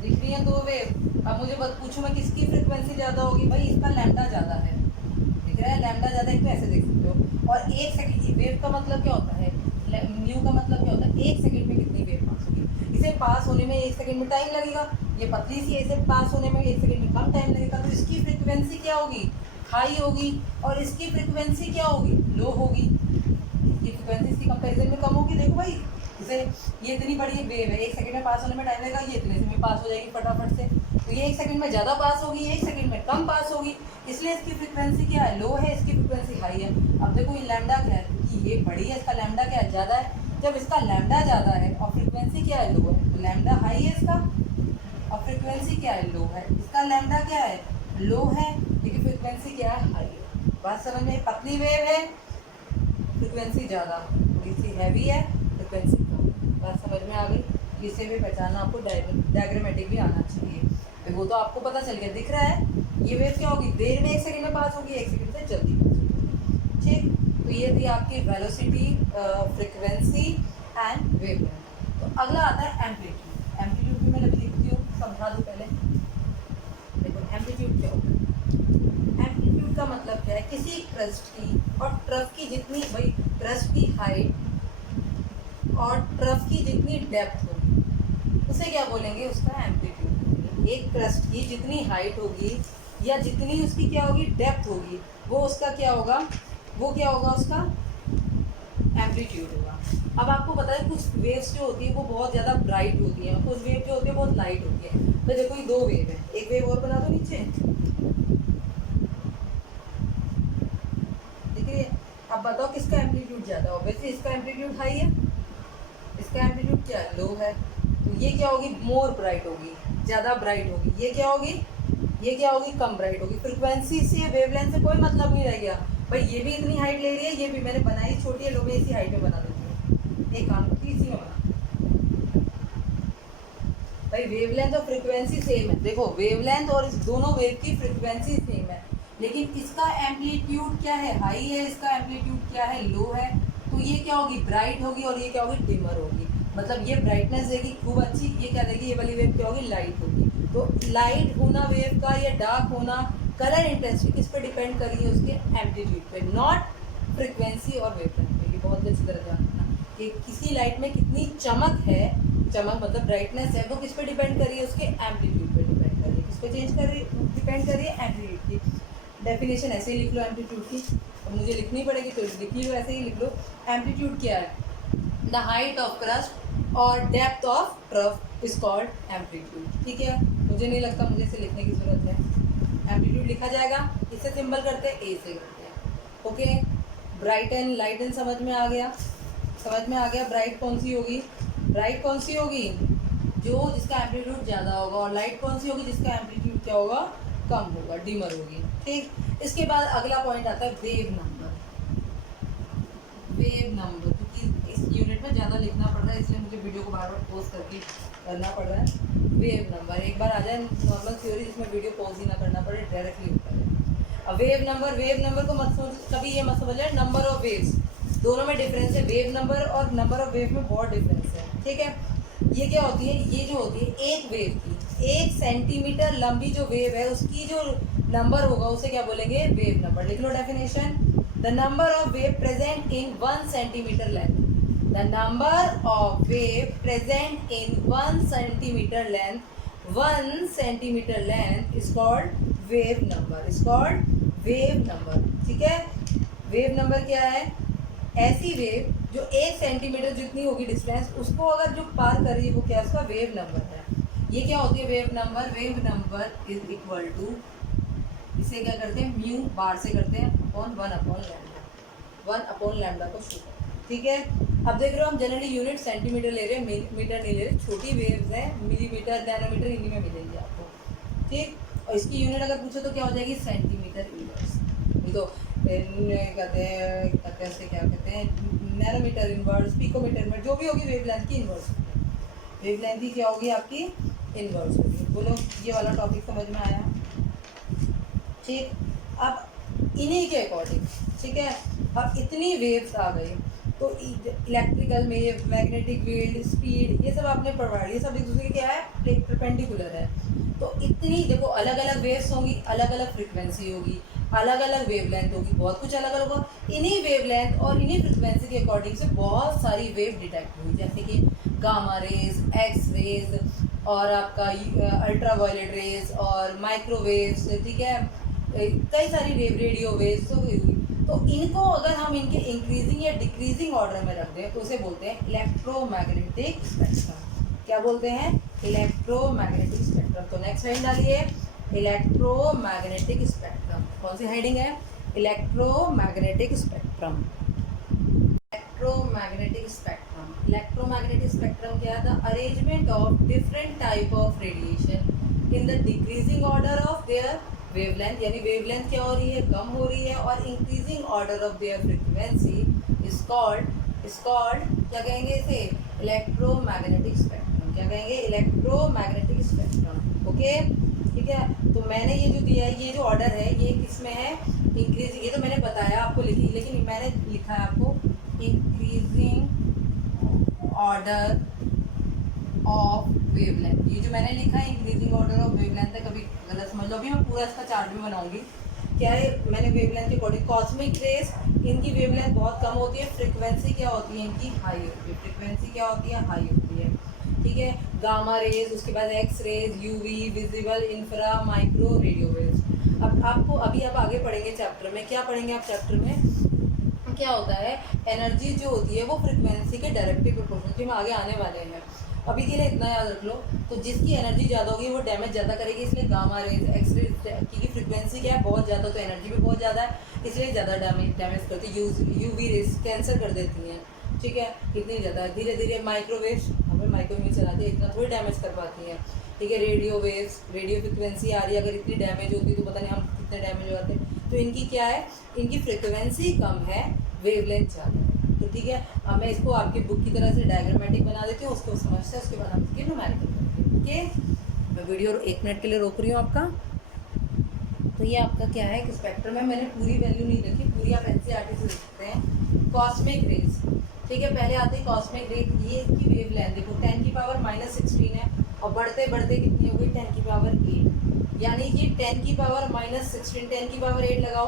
दिख रही है दो वेव। अब मुझे पूछूं मैं किसकी फ्रीक्वेंसी ज़्यादा होगी, भाई इसका लैम्डा ज़्यादा है, दिख रहा है, लैम्डा ज़्यादा है, तो ऐसे देख सकते हो। और एक सेकंड, वेव का मतलब क्या होता है, न्यू का मतलब क्या होता है, एक सेकंड में कितनी वेव पास होगी। इसे पास होने में एक सेकंड में टाइम लगेगा, ये पतली सी है, इसे पास होने में एक सेकंड में कम टाइम लगेगा। तो इसकी फ्रीक्वेंसी क्या होगी, हाई होगी, और इसकी फ्रीक्वेंसी क्या होगी, लो होगी। इसकी फ्रीक्वेंसी इसकी कंपेरिजन में कम होगी। देखो भाई जैसे ये इतनी बड़ी वेव है, 1 सेकंड में पास होने में टाइम लगेगा, ये इतने से में पास हो जाएगी फटाफट से। तो ये 1 सेकंड में ज़्यादा पास होगी, 1 सेकंड में कम पास होगी, इसलिए इसकी फ्रिक्वेंसी क्या है, लो है, इसकी फ्रिक्वेंसी हाई है। अब देखो ये लैम्डा क्या है, क्योंकि ये बड़ी है, इसका लैम्डा क्या है, ज़्यादा है। जब इसका लैम्डा ज़्यादा है और फ्रिक्वेंसी क्या है, लो है, तो लैम्डा हाई है इसका और फ्रिक्वेंसी क्या है, लो है। इसका लैम्डा क्या है, लो है, लेकिन फ्रिक्वेंसी क्या है, हाई है। बात समझ में, पतली वेव है, फ्रिक्वेंसी ज़्यादा, थोड़ी सी हैवी है, फ्रिक्वेंसी कम। बात समझ में आ गई। इसे भी पहचानना आपको डायग्रामेटिक भी आना चाहिए। तो वो तो आपको पता चल गया, दिख रहा है। ये वेव क्या होगी, देर में 1 सेकंड में पास होगी, 1 सेकंड से जल्दी पास होगी। ठीक, तो ये थी आपकी वेलोसिटी, फ्रिक्वेंसी एंड वेवलेंथ। तो अगला आता है एम्पलीट्यूड। एम्पलीट्यूड भी मैं लिखती हूँ, समझा दूँ पहले। देखो एम्पलीट्यूड क्या होता है। एम्पलीट्यूड का मतलब क्या है, किसी क्रस्ट की और ट्रफ की जितनी, भाई क्रस्ट की हाइट और ट्रफ की जितनी डेप्थ होगी उसे क्या बोलेंगे, उसका एम्पलीट्यूड बोलेंगे। एक क्रस्ट की जितनी हाइट होगी या जितनी उसकी क्या होगी, डेप्थ होगी, वो उसका क्या होगा, वो क्या होगा, उसका एम्पलीट्यूड होगा। अब आपको पता है कुछ वेव्स जो होती है वो बहुत ज़्यादा ब्राइट होती हैं, कुछ वेव जो होती है बहुत लाइट होती है। तो देखो ये 2 वेव है, एक वेव और बना दो नीचे, दिख रही है। अब बताओ किसका एम्पलीट्यूड ज़्यादा है, ऑब्वियसली इसका एम्पलीट्यूड हाई है, इसका एम्पलीट्यूड क्या है, लो है। तो ये क्या होगी, मोर ब्राइट होगी, ज़्यादा ब्राइट होगी। ये क्या होगी, ये क्या होगी, कम ब्राइट होगी। फ्रिक्वेंसी से, वेवलेंथ से कोई मतलब नहीं रह गया। भाई ये भी इतनी हाइट ले रही है, ये भी, मैंने बनाई छोटी है, लो मैं इसी हाइट में बना देती हूँ, एक काम करती इसी में बना। भाई वेवलेंथ और फ्रिक्वेंसी सेम है, देखो वेवलेंथ और इस दोनों वेव की फ्रिक्वेंसी सेम है, लेकिन इसका एम्पलीट्यूड क्या है, हाई है, इसका एम्पलीट्यूड क्या है, लो है। तो ये क्या होगी, ब्राइट होगी और ये क्या होगी, डिमर होगी। मतलब ये ब्राइटनेस देगी खूब अच्छी, ये क्या देगी, ये वाली वेव क्या होगी, लाइट होगी। तो लाइट होना वेव का या डार्क होना, कलर इंटेंसिटी किस पे डिपेंड कर रही है, उसके एम्पलीट्यूड पे, नॉट फ्रिक्वेंसी और वेवलेंथ पे। ये बहुत अच्छी तरह ध्यान रखना कि किसी लाइट में कितनी चमक है, चमक मतलब ब्राइटनेस है, वो किस पे डिपेंड कर रही है, उसके एम्पलीट्यूड पे डिपेंड कर रही है। किस पे चेंज कर रही है, डिपेंड कर रही है, एम्पलीट्यूड की। डेफिनेशन ऐसे ही लिख लो एम्पलीट्यूड की, अब मुझे लिखनी पड़ेगी तो लिख लो, ऐसे ही लिख लो। एम्पलीट्यूड क्या है, द हाइट ऑफ क्रस्ट और depth of trough is called amplitude. ठीक है, मुझे नहीं लगता मुझे इसे लिखने की जरूरत है। एम्पलीट्यूड लिखा जाएगा, इससे सिंबल करते हैं, ए से करते हैं। Okay, bright and light and समझ में आ गया, समझ में आ गया। ब्राइट कौन सी होगी, ब्राइट कौन सी होगी, जो जिसका एम्पलीट्यूड ज़्यादा होगा, और लाइट कौन सी होगी, जिसका एम्पलीट्यूड क्या होगा, कम होगा, डिमर होगी। ठीक, इसके बाद अगला पॉइंट आता है वेव नंबर। वेव नंबर, क्योंकि इस यूनिट में ज़्यादा लिखना पड़ रहा है, इसलिए मुझे वीडियो को बार बार पॉज करके करना पड़ रहा है। वेव नंबर एक बार आ जाए नॉर्मल थ्योरी, जिसमें वीडियो पॉज ही ना करना पड़े, डायरेक्टली होता है। अब वेव नंबर को मत समझ, कभी ये मत समझ लें नंबर ऑफ वेव्स, दोनों में डिफरेंस है। वेव नंबर और नंबर ऑफ वेव में बहुत डिफरेंस है। ठीक है, ये क्या होती है, ये जो होती है एक वेव की, 1 सेंटीमीटर लंबी जो वेव है उसकी जो नंबर होगा उसे क्या बोलेंगे, वेव नंबर। लिख लो definition, the number of wave present in 1 centimetre length, the number of wave present in 1 centimetre length, 1 centimetre length is called wave number, is called wave number. ठीक है, वेव नंबर क्या है, ऐसी wave जो 1 centimetre जितनी होगी distance, उसको अगर जो पार कर रही है वो क्या, उसका वेव नंबर है। ये क्या होती है wave number, wave number is equal to, इसे क्या करते हैं, म्यू बार से करते हैं upon 1 upon lambda, 1 upon lambda को शो करते हैं। ठीक है, अब देख रहे हो हम जनरली यूनिट सेंटीमीटर ले रहे हैं, मीटर नहीं ले रहे, छोटी वेव्स हैं, मिलीमीटर, नैनोमीटर हिंदी में मिलेंगी आपको। ठीक, और इसकी यूनिट अगर पूछो तो क्या हो जाएगी, सेंटीमीटर इनवर्स। तो कहते हैं उसे क्या कहते हैं, नैनोमीटर इनवर्स, पिकोमीटर में, जो भी होगी वेवलेंथ की इनवर्स, वेवलेंथ ही क्या होगी आपकी, इनवर्स होगी। बोलो ये वाला टॉपिक समझ में आया। ठीक, अब इन्हीं के अकॉर्डिंग, ठीक है, अब इतनी वेव्स आ गई तो electrical wave, magnetic field, speed, ये सब आपने पढ़ा, ये सब एक दूसरे के क्या है, परपेंडिकुलर है। तो इतनी देखो अलग अलग वेव्स होंगी, अलग अलग फ्रिक्वेंसी होगी, अलग अलग वेवलेंथ होगी, बहुत कुछ अलग अलग होगा। इन्हीं वेवलेंथ और इन्हीं फ्रिक्वेंसी के अकॉर्डिंग से बहुत सारी वेव डिटेक्ट हुई, जैसे कि गामा रेज, एक्स रेज, और आपका अल्ट्रा वायलेट रेज और माइक्रोवेव्स। ठीक है, कई सारी वेव, रेडियो वेव्स तो हुई। तो इनको अगर हम इनके इंक्रीजिंग या डिक्रीजिंग ऑर्डर में रख दें तो उसे बोलते हैं इलेक्ट्रोमैग्नेटिक स्पेक्ट्रम। क्या बोलते हैं? Electromagnetic spectrum. तो नेक्स्ट हेडिंग डालिए, इलेक्ट्रोमैग्नेटिक स्पेक्ट्रम। कौन सी हेडिंग है? Electromagnetic spectrum. Electromagnetic spectrum, electromagnetic spectrum क्या था? Arrangement of different type of radiation in the decreasing order of their wavelength, यानी वेवलेंथ क्या हो रही है? कम हो रही है, और increasing order of their frequency is called क्या कहेंगे इसे? Electromagnetic spectrum. क्या कहेंगे? Electromagnetic spectrum. ओके, ठीक है। तो मैंने ये जो दिया है, ये जो ऑर्डर है, ये किसमें है? इंक्रीजिंग। ये तो मैंने बताया आपको लिखी, लेकिन मैंने लिखा है आपको इंक्रीजिंग ऑर्डर ऑफ वेवलेंथ। ये जो मैंने लिखा है इंक्रीजिंग ऑर्डर ऑफ वेवलेंथ है, कभी गलत समझ लो। अभी मैं पूरा इसका चार्ट भी बनाऊंगी। क्या है? मैंने वेवलेंथ के अकॉर्डिंग, कॉस्मिक रेज इनकी वेवलेंथ बहुत कम होती है, फ्रीक्वेंसी क्या होती है इनकी? हाई होती है। फ्रीक्वेंसी क्या होती है? हाई होती है। ठीक है। गामा रेज, उसके बाद x rays, UV, visible, infra, micro, radio waves. अब आपको अभी आप आगे पढ़ेंगे चैप्टर में। क्या पढ़ेंगे आप चैप्टर में? क्या होता है? एनर्जी जो होती है वो फ्रीक्वेंसी के डायरेक्टली प्रोपोर्शनल में आगे आने वाले हैं। अभी के लिए इतना याद रख लो। तो जिसकी एनर्जी ज़्यादा होगी वो डैमेज ज़्यादा करेगी, इसलिए गामा रेज, एक्स रेज की फ्रीक्वेंसी क्या है? बहुत ज़्यादा, तो एनर्जी भी बहुत ज़्यादा है, इसलिए ज़्यादा डैमेज करती है। यूवी रेज कैंसर कर देती हैं। ठीक है, इतनी ज़्यादा। धीरे धीरे माइक्रोवेव्स, हमें माइक्रोवेव चलाती है, इतना थोड़ी डैमेज कर पाती हैं। ठीक है। रेडियो वेव्स, रेडियो फ्रिक्वेंसी आ रही है, अगर इतनी डैमेज होती तो पता नहीं हम कितने डैमेज हो जाते। तो इनकी क्या है? इनकी फ्रिक्वेंसी कम है, वेवलेंथ ज़्यादा है। तो ठीक है, अब मैं इसको आपकी बुक की तरह से डायग्रामेटिक बना देती हूँ, उसको समझते हैं, उसके बाद हम इसके न्यूमेरिकल करेंगे। ओके, मैं वीडियो 1 मिनट के लिए रोक रही हूँ आपका। तो ये आपका क्या है? स्पेक्ट्रम है। मैंने पूरी वैल्यू नहीं रखी, पूरी आप एनसीईआरटी से देखते हैं। कॉस्मिक रेज, ठीक है, पहले आते हैं कॉस्मिक रेज। ये इसकी वेवलेंथ देखो 10⁻⁻16 है, और बढ़ते बढ़ते कितनी हो गई? 10⁸ यानी कि 10⁻⁻16, 10⁸ लगाओ,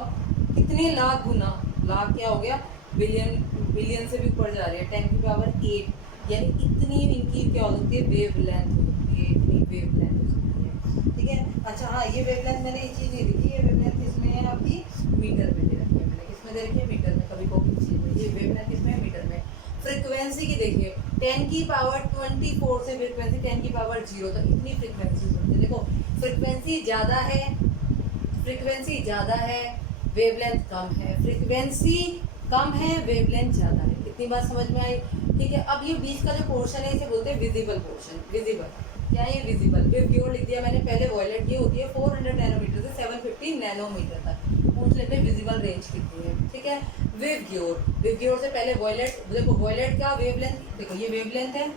कितने लाख गुना, लाख क्या हो गया? बिलियन से भी ऊपर जा रही है। 10⁸, यानी इतनी इनकी क्या हो सकती है? वेवलेंथ होती है, इतनी वेवलेंथ हो सकती है। ठीक है। अच्छा हाँ, ये वेवलेंथ मैंने ये चीज़ नहीं लिखी, ये वेवलेंथ किसमें है? आपकी मीटर में दे रखी है मैंने। किसमें दे रखी है? मीटर में। कभी कॉपी चीज़ में ये वेवलेंथ किसमें है? मीटर में। फ्रिक्वेंसी की देखिए 10⁻24 से फ्रिक्वेंसी 10⁻0 तक, इतनी फ्रिक्वेंसी होती है। देखो फ्रिक्वेंसी ज़्यादा है, फ्रिक्वेंसी ज़्यादा है, वेवलेंथ कम है। फ्रिक्वेंसी कम है, वेवलेंथ ज़्यादा है। कितनी बात समझ में आई? ठीक है। अब ये बीच का जो पोर्शन है इसे बोलते हैं विजिबल पोर्शन। विजिबल क्या है? ये विजिबल। वेवग्योर लिख दिया मैंने पहले। वॉयलेट ये होती है 400 नैनोमीटर से 750 नैनोमीटर तक। पूछ लेते हैं विजिबल रेंज कितनी है। ठीक है। वेवग्योर, वेवग्योर से पहले वॉयलेट। देखो वॉयलेट का वेवलेंथ, देखो ये वेवलेंथ है,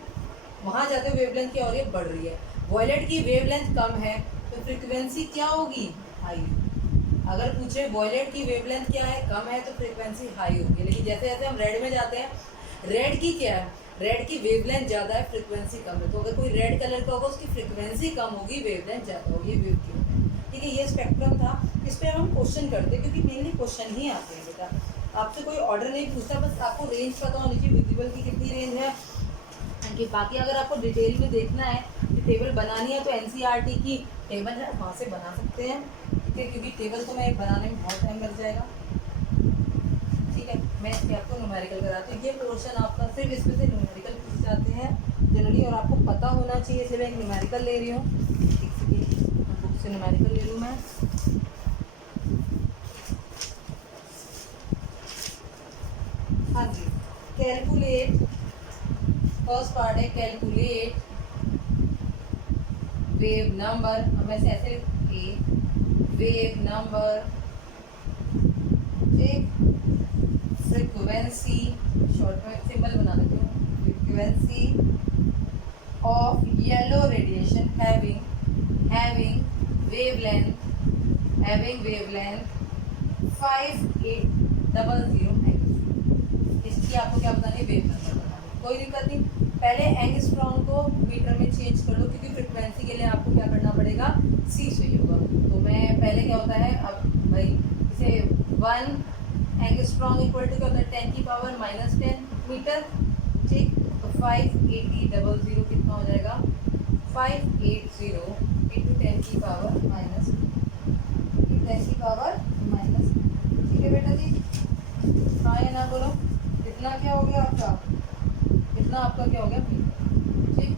वहाँ जाते हुए वेवलेंथ क्या हो रही है? बढ़ रही है। वॉयलेट की वेवलेंथ कम है तो फ्रिक्वेंसी क्या होगी? हाई। अगर पूछे वॉयलेट की वेवलेंथ क्या है? कम है, तो फ्रीक्वेंसी हाई होगी। लेकिन जैसे जैसे हम रेड में जाते हैं, रेड की क्या है? रेड की वेवलेंथ ज़्यादा है, फ्रीक्वेंसी कम है। तो अगर कोई रेड कलर का होगा उसकी फ्रीक्वेंसी कम होगी, वेवलेंथ ज़्यादा होगी। वेव क्यों है? ठीक है। ये स्पेक्ट्रम था, इस पर हम क्वेश्चन करते हैं, क्योंकि मेनली क्वेश्चन ही आते हैं बेटा। आपसे कोई ऑर्डर नहीं पूछता, बस आपको रेंज पता होनी चाहिए, विजिबल की कितनी रेंज है। कि बाकी अगर आपको डिटेल में देखना है कि टेबल बनानी है, तो एनसीईआरटी की टेबल है, वहाँ से बना सकते हैं। ठीक है, क्योंकि टेबल को मैं बनाने में बहुत टाइम लग जाएगा। ठीक है, मैं इसके आपको न्यूमेरिकल कराती हूँ। ये पोर्शन आपका सिर्फ इसमें से न्यूमेरिकल पूछ जाते हैं जनरली, और आपको पता होना चाहिए, इसलिए मैं एक न्यूमेरिकल ले रही हूँ। बुक से न्यूमेरिकल ले लूँ मैं। हाँ जी, कैलकुलेट, फर्स्ट पार्ट है कैलकुलेट वेव नंबर। अब मैं ऐसे वेव नंबर, फ्रीक्वेंसी, शॉर्ट में सिंबल बना देती हूँ, frequency of yellow radiation having wavelength 5800 angstrom. इसकी आपको क्या बतानी है? वेव नंबर बताना है। कोई दिक्कत नहीं, पहले एंगस्ट्रॉम को मीटर में चेंज कर लो, क्योंकि फ्रिक्वेंसी के लिए आपको क्या करना पड़ेगा? सी चाहिए होगा। तो मैं पहले क्या होता है, अब भाई इसे 1 एंगस्ट्रॉम इक्वल टू क्या होता है? 10⁻⁻10 मीटर। ठीक, तो 5800 कितना हो जाएगा? 580 इंटू 10⁻⁻, ठीक है बेटा जी। हाँ या ना बोलो। इतना क्या हो गया आपका, इतना आपका क्या हो गया मीटर। ठीक,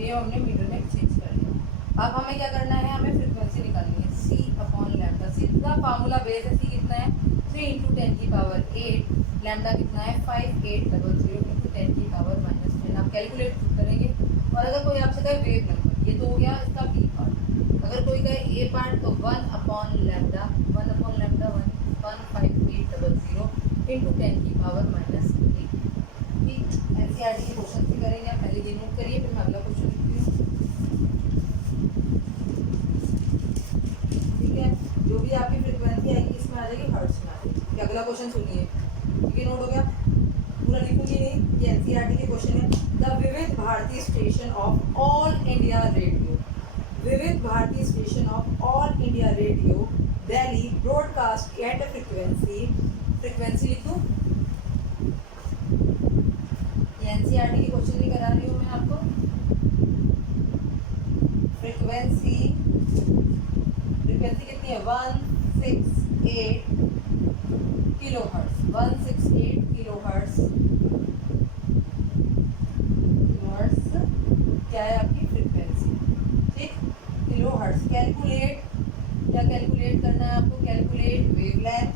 ये हमने मीटर में चेंज कर लिया। अब हमें क्या करना है, हमें फ्रिक्वेंसी निकालनी है सी अपॉन लैम्डा। सीधा फार्मूला बेस है, सी कितना है 3 इंटू 10 की पावर 8, लैम्डा कितना है 5800 इंटू 10 की पावर -10। आप कैलकुलेट करेंगे। और अगर कोई आपसे कहे वेव नंबर, ये तो हो गया इसका बी पार्ट। अगर कोई कहे ए पार्ट तो 1 अपॉन लैम्डा 15800 इंटू 10 की पावर -8। ठीक, एनसीईआरटी के क्वेश्चन भी करेंगे। आप पहले ये नोट करिए, फिर मैं अगला क्वेश्चन लिखती हूँ। ठीक है, जो भी आपकी फ्रिक्वेंसी आएगी इसमें आ जाएगी, हर्ट्ज में आ जाएगी। अगला क्वेश्चन सुनिए, ठीक है, नोट हो गया। पूरा लिखूंगी नहीं, ये एनसीईआरटी के क्वेश्चन है। The Vividh Bharati station of All India Radio, Vividh Bharati station of All India Radio Delhi broadcast at a frequency, frequency लिखूं, एनसीईआरटी के क्वेश्चन भी करा रही हूँ मैं आपको। फ्रिक्वेंसी, फ्रिक्वेंसी कितनी है 168 किलो हर्ट्ज, 168 किलो हर्ट्ज, क्या है आपकी फ्रिक्वेंसी। ठीक, किलो हर्ट्ज। कैलकुलेट, क्या कैलकुलेट करना है आपको, calculate wavelength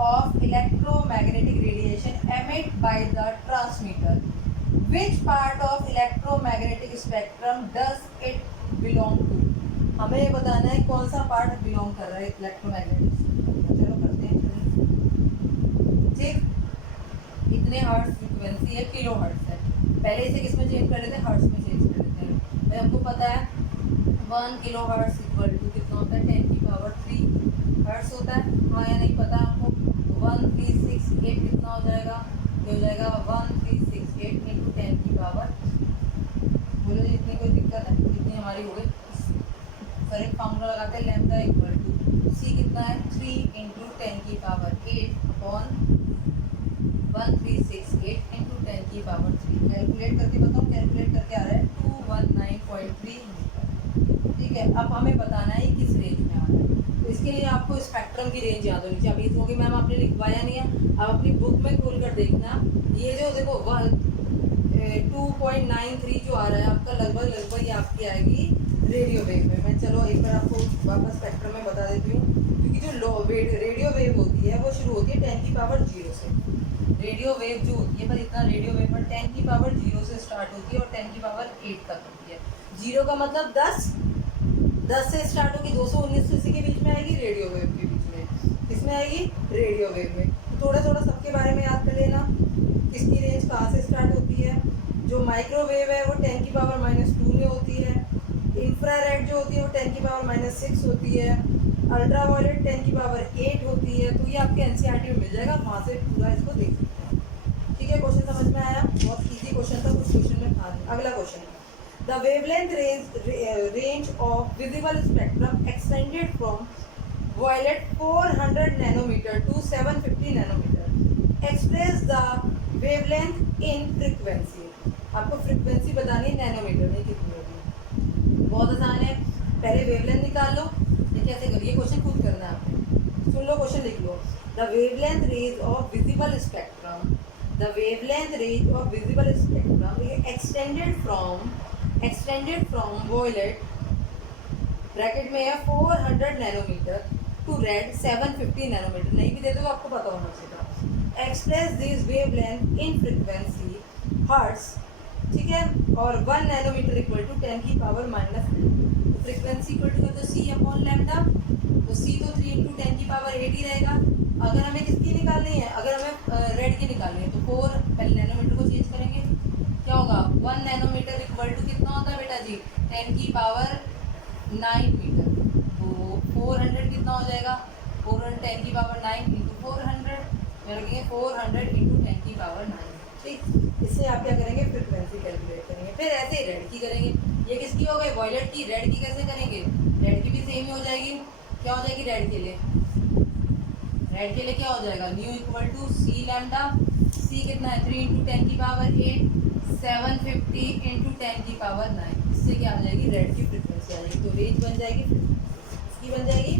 of electromagnetic radiation emit by the transmitter, which part of electromagnetic spectrum does it belong to. हमें ये बताना है कौन सा पार्ट बिलोंग कर रहा है इलेक्ट्रोमैग्नेटिक। चलो करते हैं। ठीक, इतने हर्ट्ज फ्रिक्वेंसी है, किलो हर्ट्ज है। पहले इसे किस में चेंज कर लेते हैं, हर्ट्ज में चेंज कर लेते हैं। भाई हमको पता है 1 किलो हर्ट्ज इक्वल टू कितना होता है 10 की पावर 3 हर्ट्ज होता है। हाँ या नहीं पता आपको, 1368 कितना हो जाएगा, ये हो जाएगा 1368 इंटू 10 की पावर, बोलो जी इतनी कोई दिक्कत है, इतनी हमारी हो गई। करेक्ट फार्मूला लगाते हैं, लैम्डा इक्वल टू सी कितना है 3 इंटू 10 की पावर 8 अपॉन 1368 इंटू 10 की पावर 3। कैलकुलेट करके बताओ, कैलकुलेट करके आ रहा है 219.3 मीटर। ठीक है, अब हमें बताना है किस रेंज में आ रहा है। तो इसके लिए आपको स्पेक्ट्रम की रेंज याद होनी चाहिए। अभी क्योंकि मैम आपने लिखवाया नहीं है, आप अपनी बुक में खोल कर देखना। ये जो देखो 2.93 जो आ रहा है आपका, लगभग ये आपकी आएगी रेडियो वेव में। मैं चलो एक बार आपको वापस स्पेक्ट्रम में बता देती हूँ, क्योंकि जो रेडियो वेव होती है वो शुरू होती है 10 की पावर 0 से। रेडियो वेव जो होती है, पर इतना रेडियो वेव पर 10 की पावर 0 से स्टार्ट होती है और 10 की पावर 8 तक होती है। 0 का मतलब 10 से स्टार्ट होगी, 219 इसी के बीच में आएगी, रेडियो वेव के बीच में। किसमें आएगी, रेडियो वेव में। तो थोड़ा थोड़ा सबके बारे में याद कर लेना, इसकी रेंज कहाँ से स्टार्ट होती है। जो माइक्रोवेव है वो 10 की पावर -2 में होती है। इंफ्रारेड जो होती है वो 10 की पावर -6 होती है। अल्ट्रावायलेट 10 की पावर 8 होती है। तो ये आपके एनसीईआरटी में मिल जाएगा, वहाँ से पूरा इसको देख सकते हैं। ठीक है, क्वेश्चन समझ में आया, बहुत इजी क्वेश्चन था, कुछ क्वेश्चन में था। अगला question, the wavelength range of visible spectrum extended from violet 400 nanometer to 750 nanometer, express the wavelength in frequency। आपको फ्रीक्वेंसी बतानी है नैनोमीटर में कितनी होगी। बहुत आसान है, पहले वेवलेंथ निकाल लो। ये कैसे करिए, क्वेश्चन खुद करना है आपने, सुन लो क्वेश्चन लिख लो। The wavelength range of visible spectrum, the wavelength range of visible spectrum extended from violet bracket में है 400 नैनोमीटर टू रेड 750 नैनोमीटर। नहीं भी दे दो तो आपको पता होना चाहिए। Express this wavelength in frequency hertz, ठीक है, और 1 नैनोमीटर इक्वल टू 10 की पावर -9। तो फ्रीक्वेंसी इक्वल टू तो सी अपॉन लैम्डा, तो सी तो 3 इंटू 10 की पावर 8 ही रहेगा। अगर हमें किसकी निकालनी है, अगर हमें रेड की निकालनी है तो 4 पहले नैनोमीटर को चेंज करेंगे, क्या होगा 1 नैनोमीटर इक्वल टू कितना होता है बेटा जी 10 की पावर 9 मीटर। तो 400 कितना हो जाएगा, 400 10 की पावर 9 इंटू 400, रखेंगे 400 इंटू 10 की पावर 9। ठीक, इससे आप क्या करेंगे, फ्रिक्वेंसी कैलकुलेट करेंगे। फिर ऐसे ही रेड की करेंगे, ये किसकी हो गई वॉयलेट की, रेड की कैसे करेंगे, रेड की भी सेम ही हो जाएगी। क्या हो जाएगी रेड के लिए, रेड के लिए क्या हो जाएगा, nu equal to c lambda. C कितना है 3 इंटू 10 की पावर 8, 750 इंटू 10 की पावर 9। इससे क्या आ जाएगी, रेड की फ्रिक्वेंसी आ जाएगी। तो रेंज बन जाएगी, इसकी बन जाएगी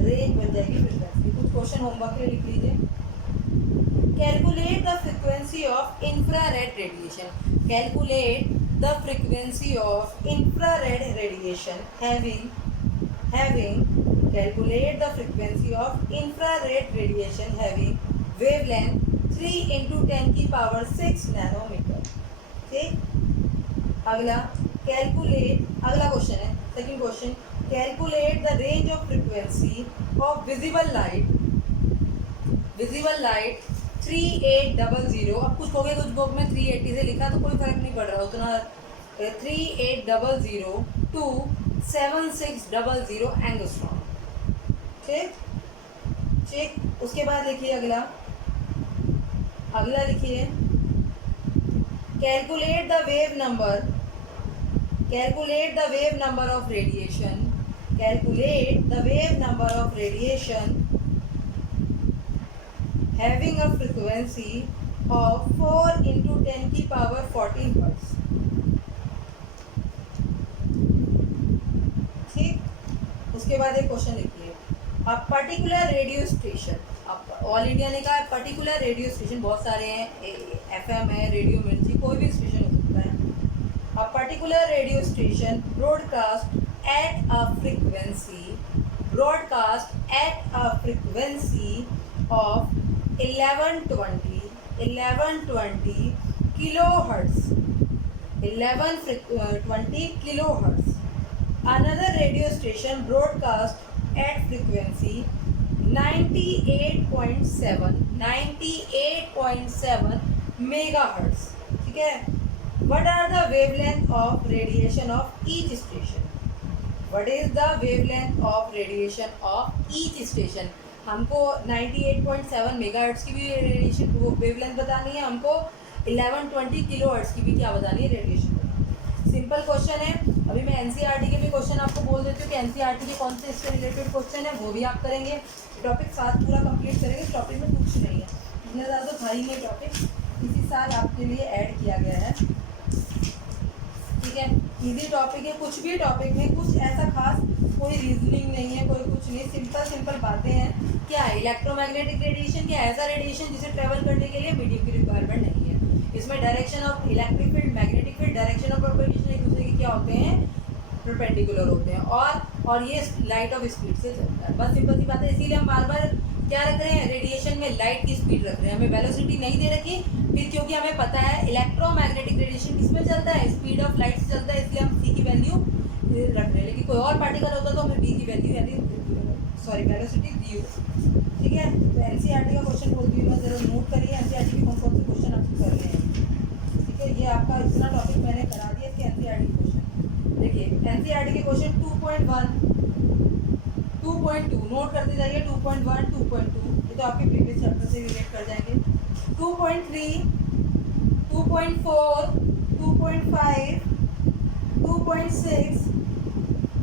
रेंज, बन जाएगी फ्रिक्वेंसी। कुछ क्वेश्चन होमवर्क के लिए लिख लीजिए। Calculate the frequency of infrared radiation. Calculate the frequency of infrared radiation having calculate the frequency of infrared radiation having wavelength 3 into 10 की power 6 नैनोमीटर. ठीक. अगला क्वेश्चन है second question. Calculate the range of frequency of visible light 3800. अब कुछ हो गया, कुछ book में 380 से लिखा तो कोई फर्क नहीं पड़ रहा उतना. 3800 to 7600 एंगस्ट्रॉम. ठीक. उसके बाद लिखिए अगला लिखिए calculate the wave number of radiation. Calculate the wave number of radiation having a frequency of 4 into 10 की power 14 hertz. ठीक. उसके बाद एक क्वेश्चन लिखिए. A particular radio station. अब ऑल इंडिया ने कहा है पर्टिकुलर रेडियो स्टेशन बहुत सारे हैं, FM है, रेडियो मिर्ची, कोई भी स्टेशन हो सकता है. A particular radio station broadcast at a frequency of 1120 kilohertz. 1120 kilohertz. Another radio station broadcast at frequency 98.7 megahertz. ठीक है. What are the wavelength of radiation of each station? What is the wavelength of radiation of each station? हमको 98.7 megahertz की भी radiation wavelength बतानी है, हमको 1120 kilohertz की भी क्या बतानी है, रेडिएशन. सिंपल क्वेश्चन है. अभी मैं एनसीईआरटी के भी क्वेश्चन आपको बोल देती हूँ कि एनसीईआरटी के कौन से इससे रिलेटेड क्वेश्चन है वो भी आप करेंगे. टॉपिक साथ पूरा कंप्लीट करेंगे. इस टॉपिक में कुछ नहीं है, इतना ज़्यादा तो था ही नहीं टॉपिक. इसी साल आपके लिए ऐड किया गया है. ठीक है. इजी टॉपिक है. कुछ भी टॉपिक में कुछ ऐसा खास कोई रीजनिंग नहीं है, कोई कुछ नहीं. सिंपल बातें हैं. क्या है इलेक्ट्रोमैग्नेटिक रेडिएशन? क्या ऐसा रेडिएशन जिसे ट्रेवल करने के लिए मीडियम की रिक्वायरमेंट नहीं है. इसमें direction of electric field, magnetic field, direction of propagation एक दूसरे के क्या होते हैं, परपेंडिकुलर होते हैं. और ये लाइट ऑफ स्पीड से चलता है. बस सिंपल सी बात है. इसीलिए हम बार बार क्या रख रहे हैं, रेडिएशन में लाइट की स्पीड रख रहे हैं. हमें वेलोसिटी नहीं दे रखी फिर, क्योंकि हमें पता है इलेक्ट्रोमैग्नेटिक रेडिएशन किसमें चलता है, स्पीड ऑफ लाइट से चलता है. इसलिए हम सी की वैल्यू रख रहे हैं. लेकिन कोई और पार्टिकल होता तो हमें बी की वेलोसिटी दी. ठीक है. तो एनसीईआरटी का क्वेश्चन बोलती हूँ मैं, जरा नोट करिए एनसीईआरटी के कौन से क्वेश्चन आपको कर रहे हैं. ठीक है. ये आपका इतना टॉपिक मैंने करा दिया. इसके एनसीईआरटी क्वेश्चन देखिए. एनसीईआरटी के क्वेश्चन 2.1, 2.2 नोट करते जाइए. 2.1, 2.2 ये तो आपके प्रीवियस चैप्टर से रिलेट कर जाएंगे. 2.3, 2.4, 2.5, 2.6,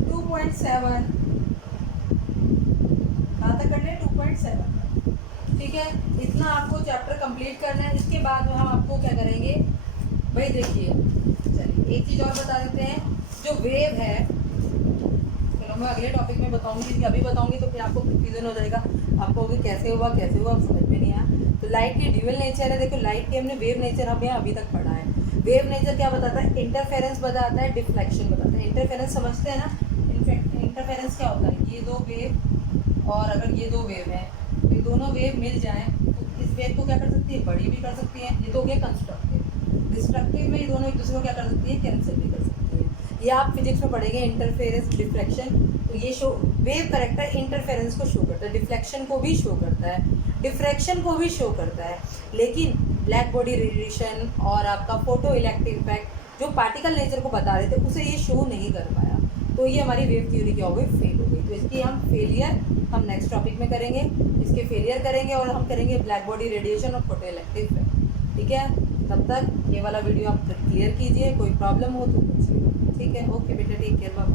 2.7 कहाँ तक करना है, 2.7. ठीक है. इतना आपको चैप्टर कंप्लीट करना है. इसके बाद में हम आपको क्या करेंगे भाई, देखिए चलिए एक चीज़ और बता देते हैं. जो वेव है, चलो मैं अगले टॉपिक में बताऊंगी, अभी बताऊंगी तो फिर आपको कंफ्यूजन हो जाएगा. आपको कैसे हुआ समझ में नहीं आया. तो लाइट की ड्यूअल नेचर है. देखो लाइट के हमने वेव नेचर हमें अभी तक पढ़ा है. वेव नेचर क्या बताता है, इंटरफेरेंस बताता है, डिफ्लेक्शन बताता है. इंटरफेरेंस समझते हैं ना. इंटरफेरेंस क्या होता है, ये दो वेव और अगर ये दो वेव हैं तो ये दोनों वेव मिल जाएं तो इस वेव को क्या कर सकती है, बड़ी भी कर सकती है. ये तो हो गया कंस्ट्रक्टिव. डिस्ट्रक्टिव में ये दोनों एक दूसरे को क्या कर सकती है, कैंसिल भी कर सकती है. ये आप फिजिक्स में पढ़ेंगे इंटरफेरेंस, डिफ्लेक्शन. तो ये शो वेव करेक्टर इंटरफेरेंस को शो करता है, डिफ्लेक्शन को भी शो करता है, डिफ्रैक्शन को भी शो करता है. लेकिन ब्लैक बॉडी रेडिएशन और आपका फोटो इलेक्ट्रिक इफेक्ट जो पार्टिकल नेचर को बता रहे थे उसे ये शो नहीं कर पाया. तो ये हमारी वेव थ्योरी क्या हो गई, फेल हो गई. तो इसकी हम फेलियर हम नेक्स्ट टॉपिक में करेंगे. इसके फेलियर करेंगे और हम करेंगे ब्लैक बॉडी रेडिएशन और फोटो इलेक्ट्रिक इफेक्ट. ठीक है. तब तक ये वाला वीडियो आप क्लियर कीजिए. कोई प्रॉब्लम हो तो पूछिए. ठीक है. ओके बेटा, टेक केयर, बाय.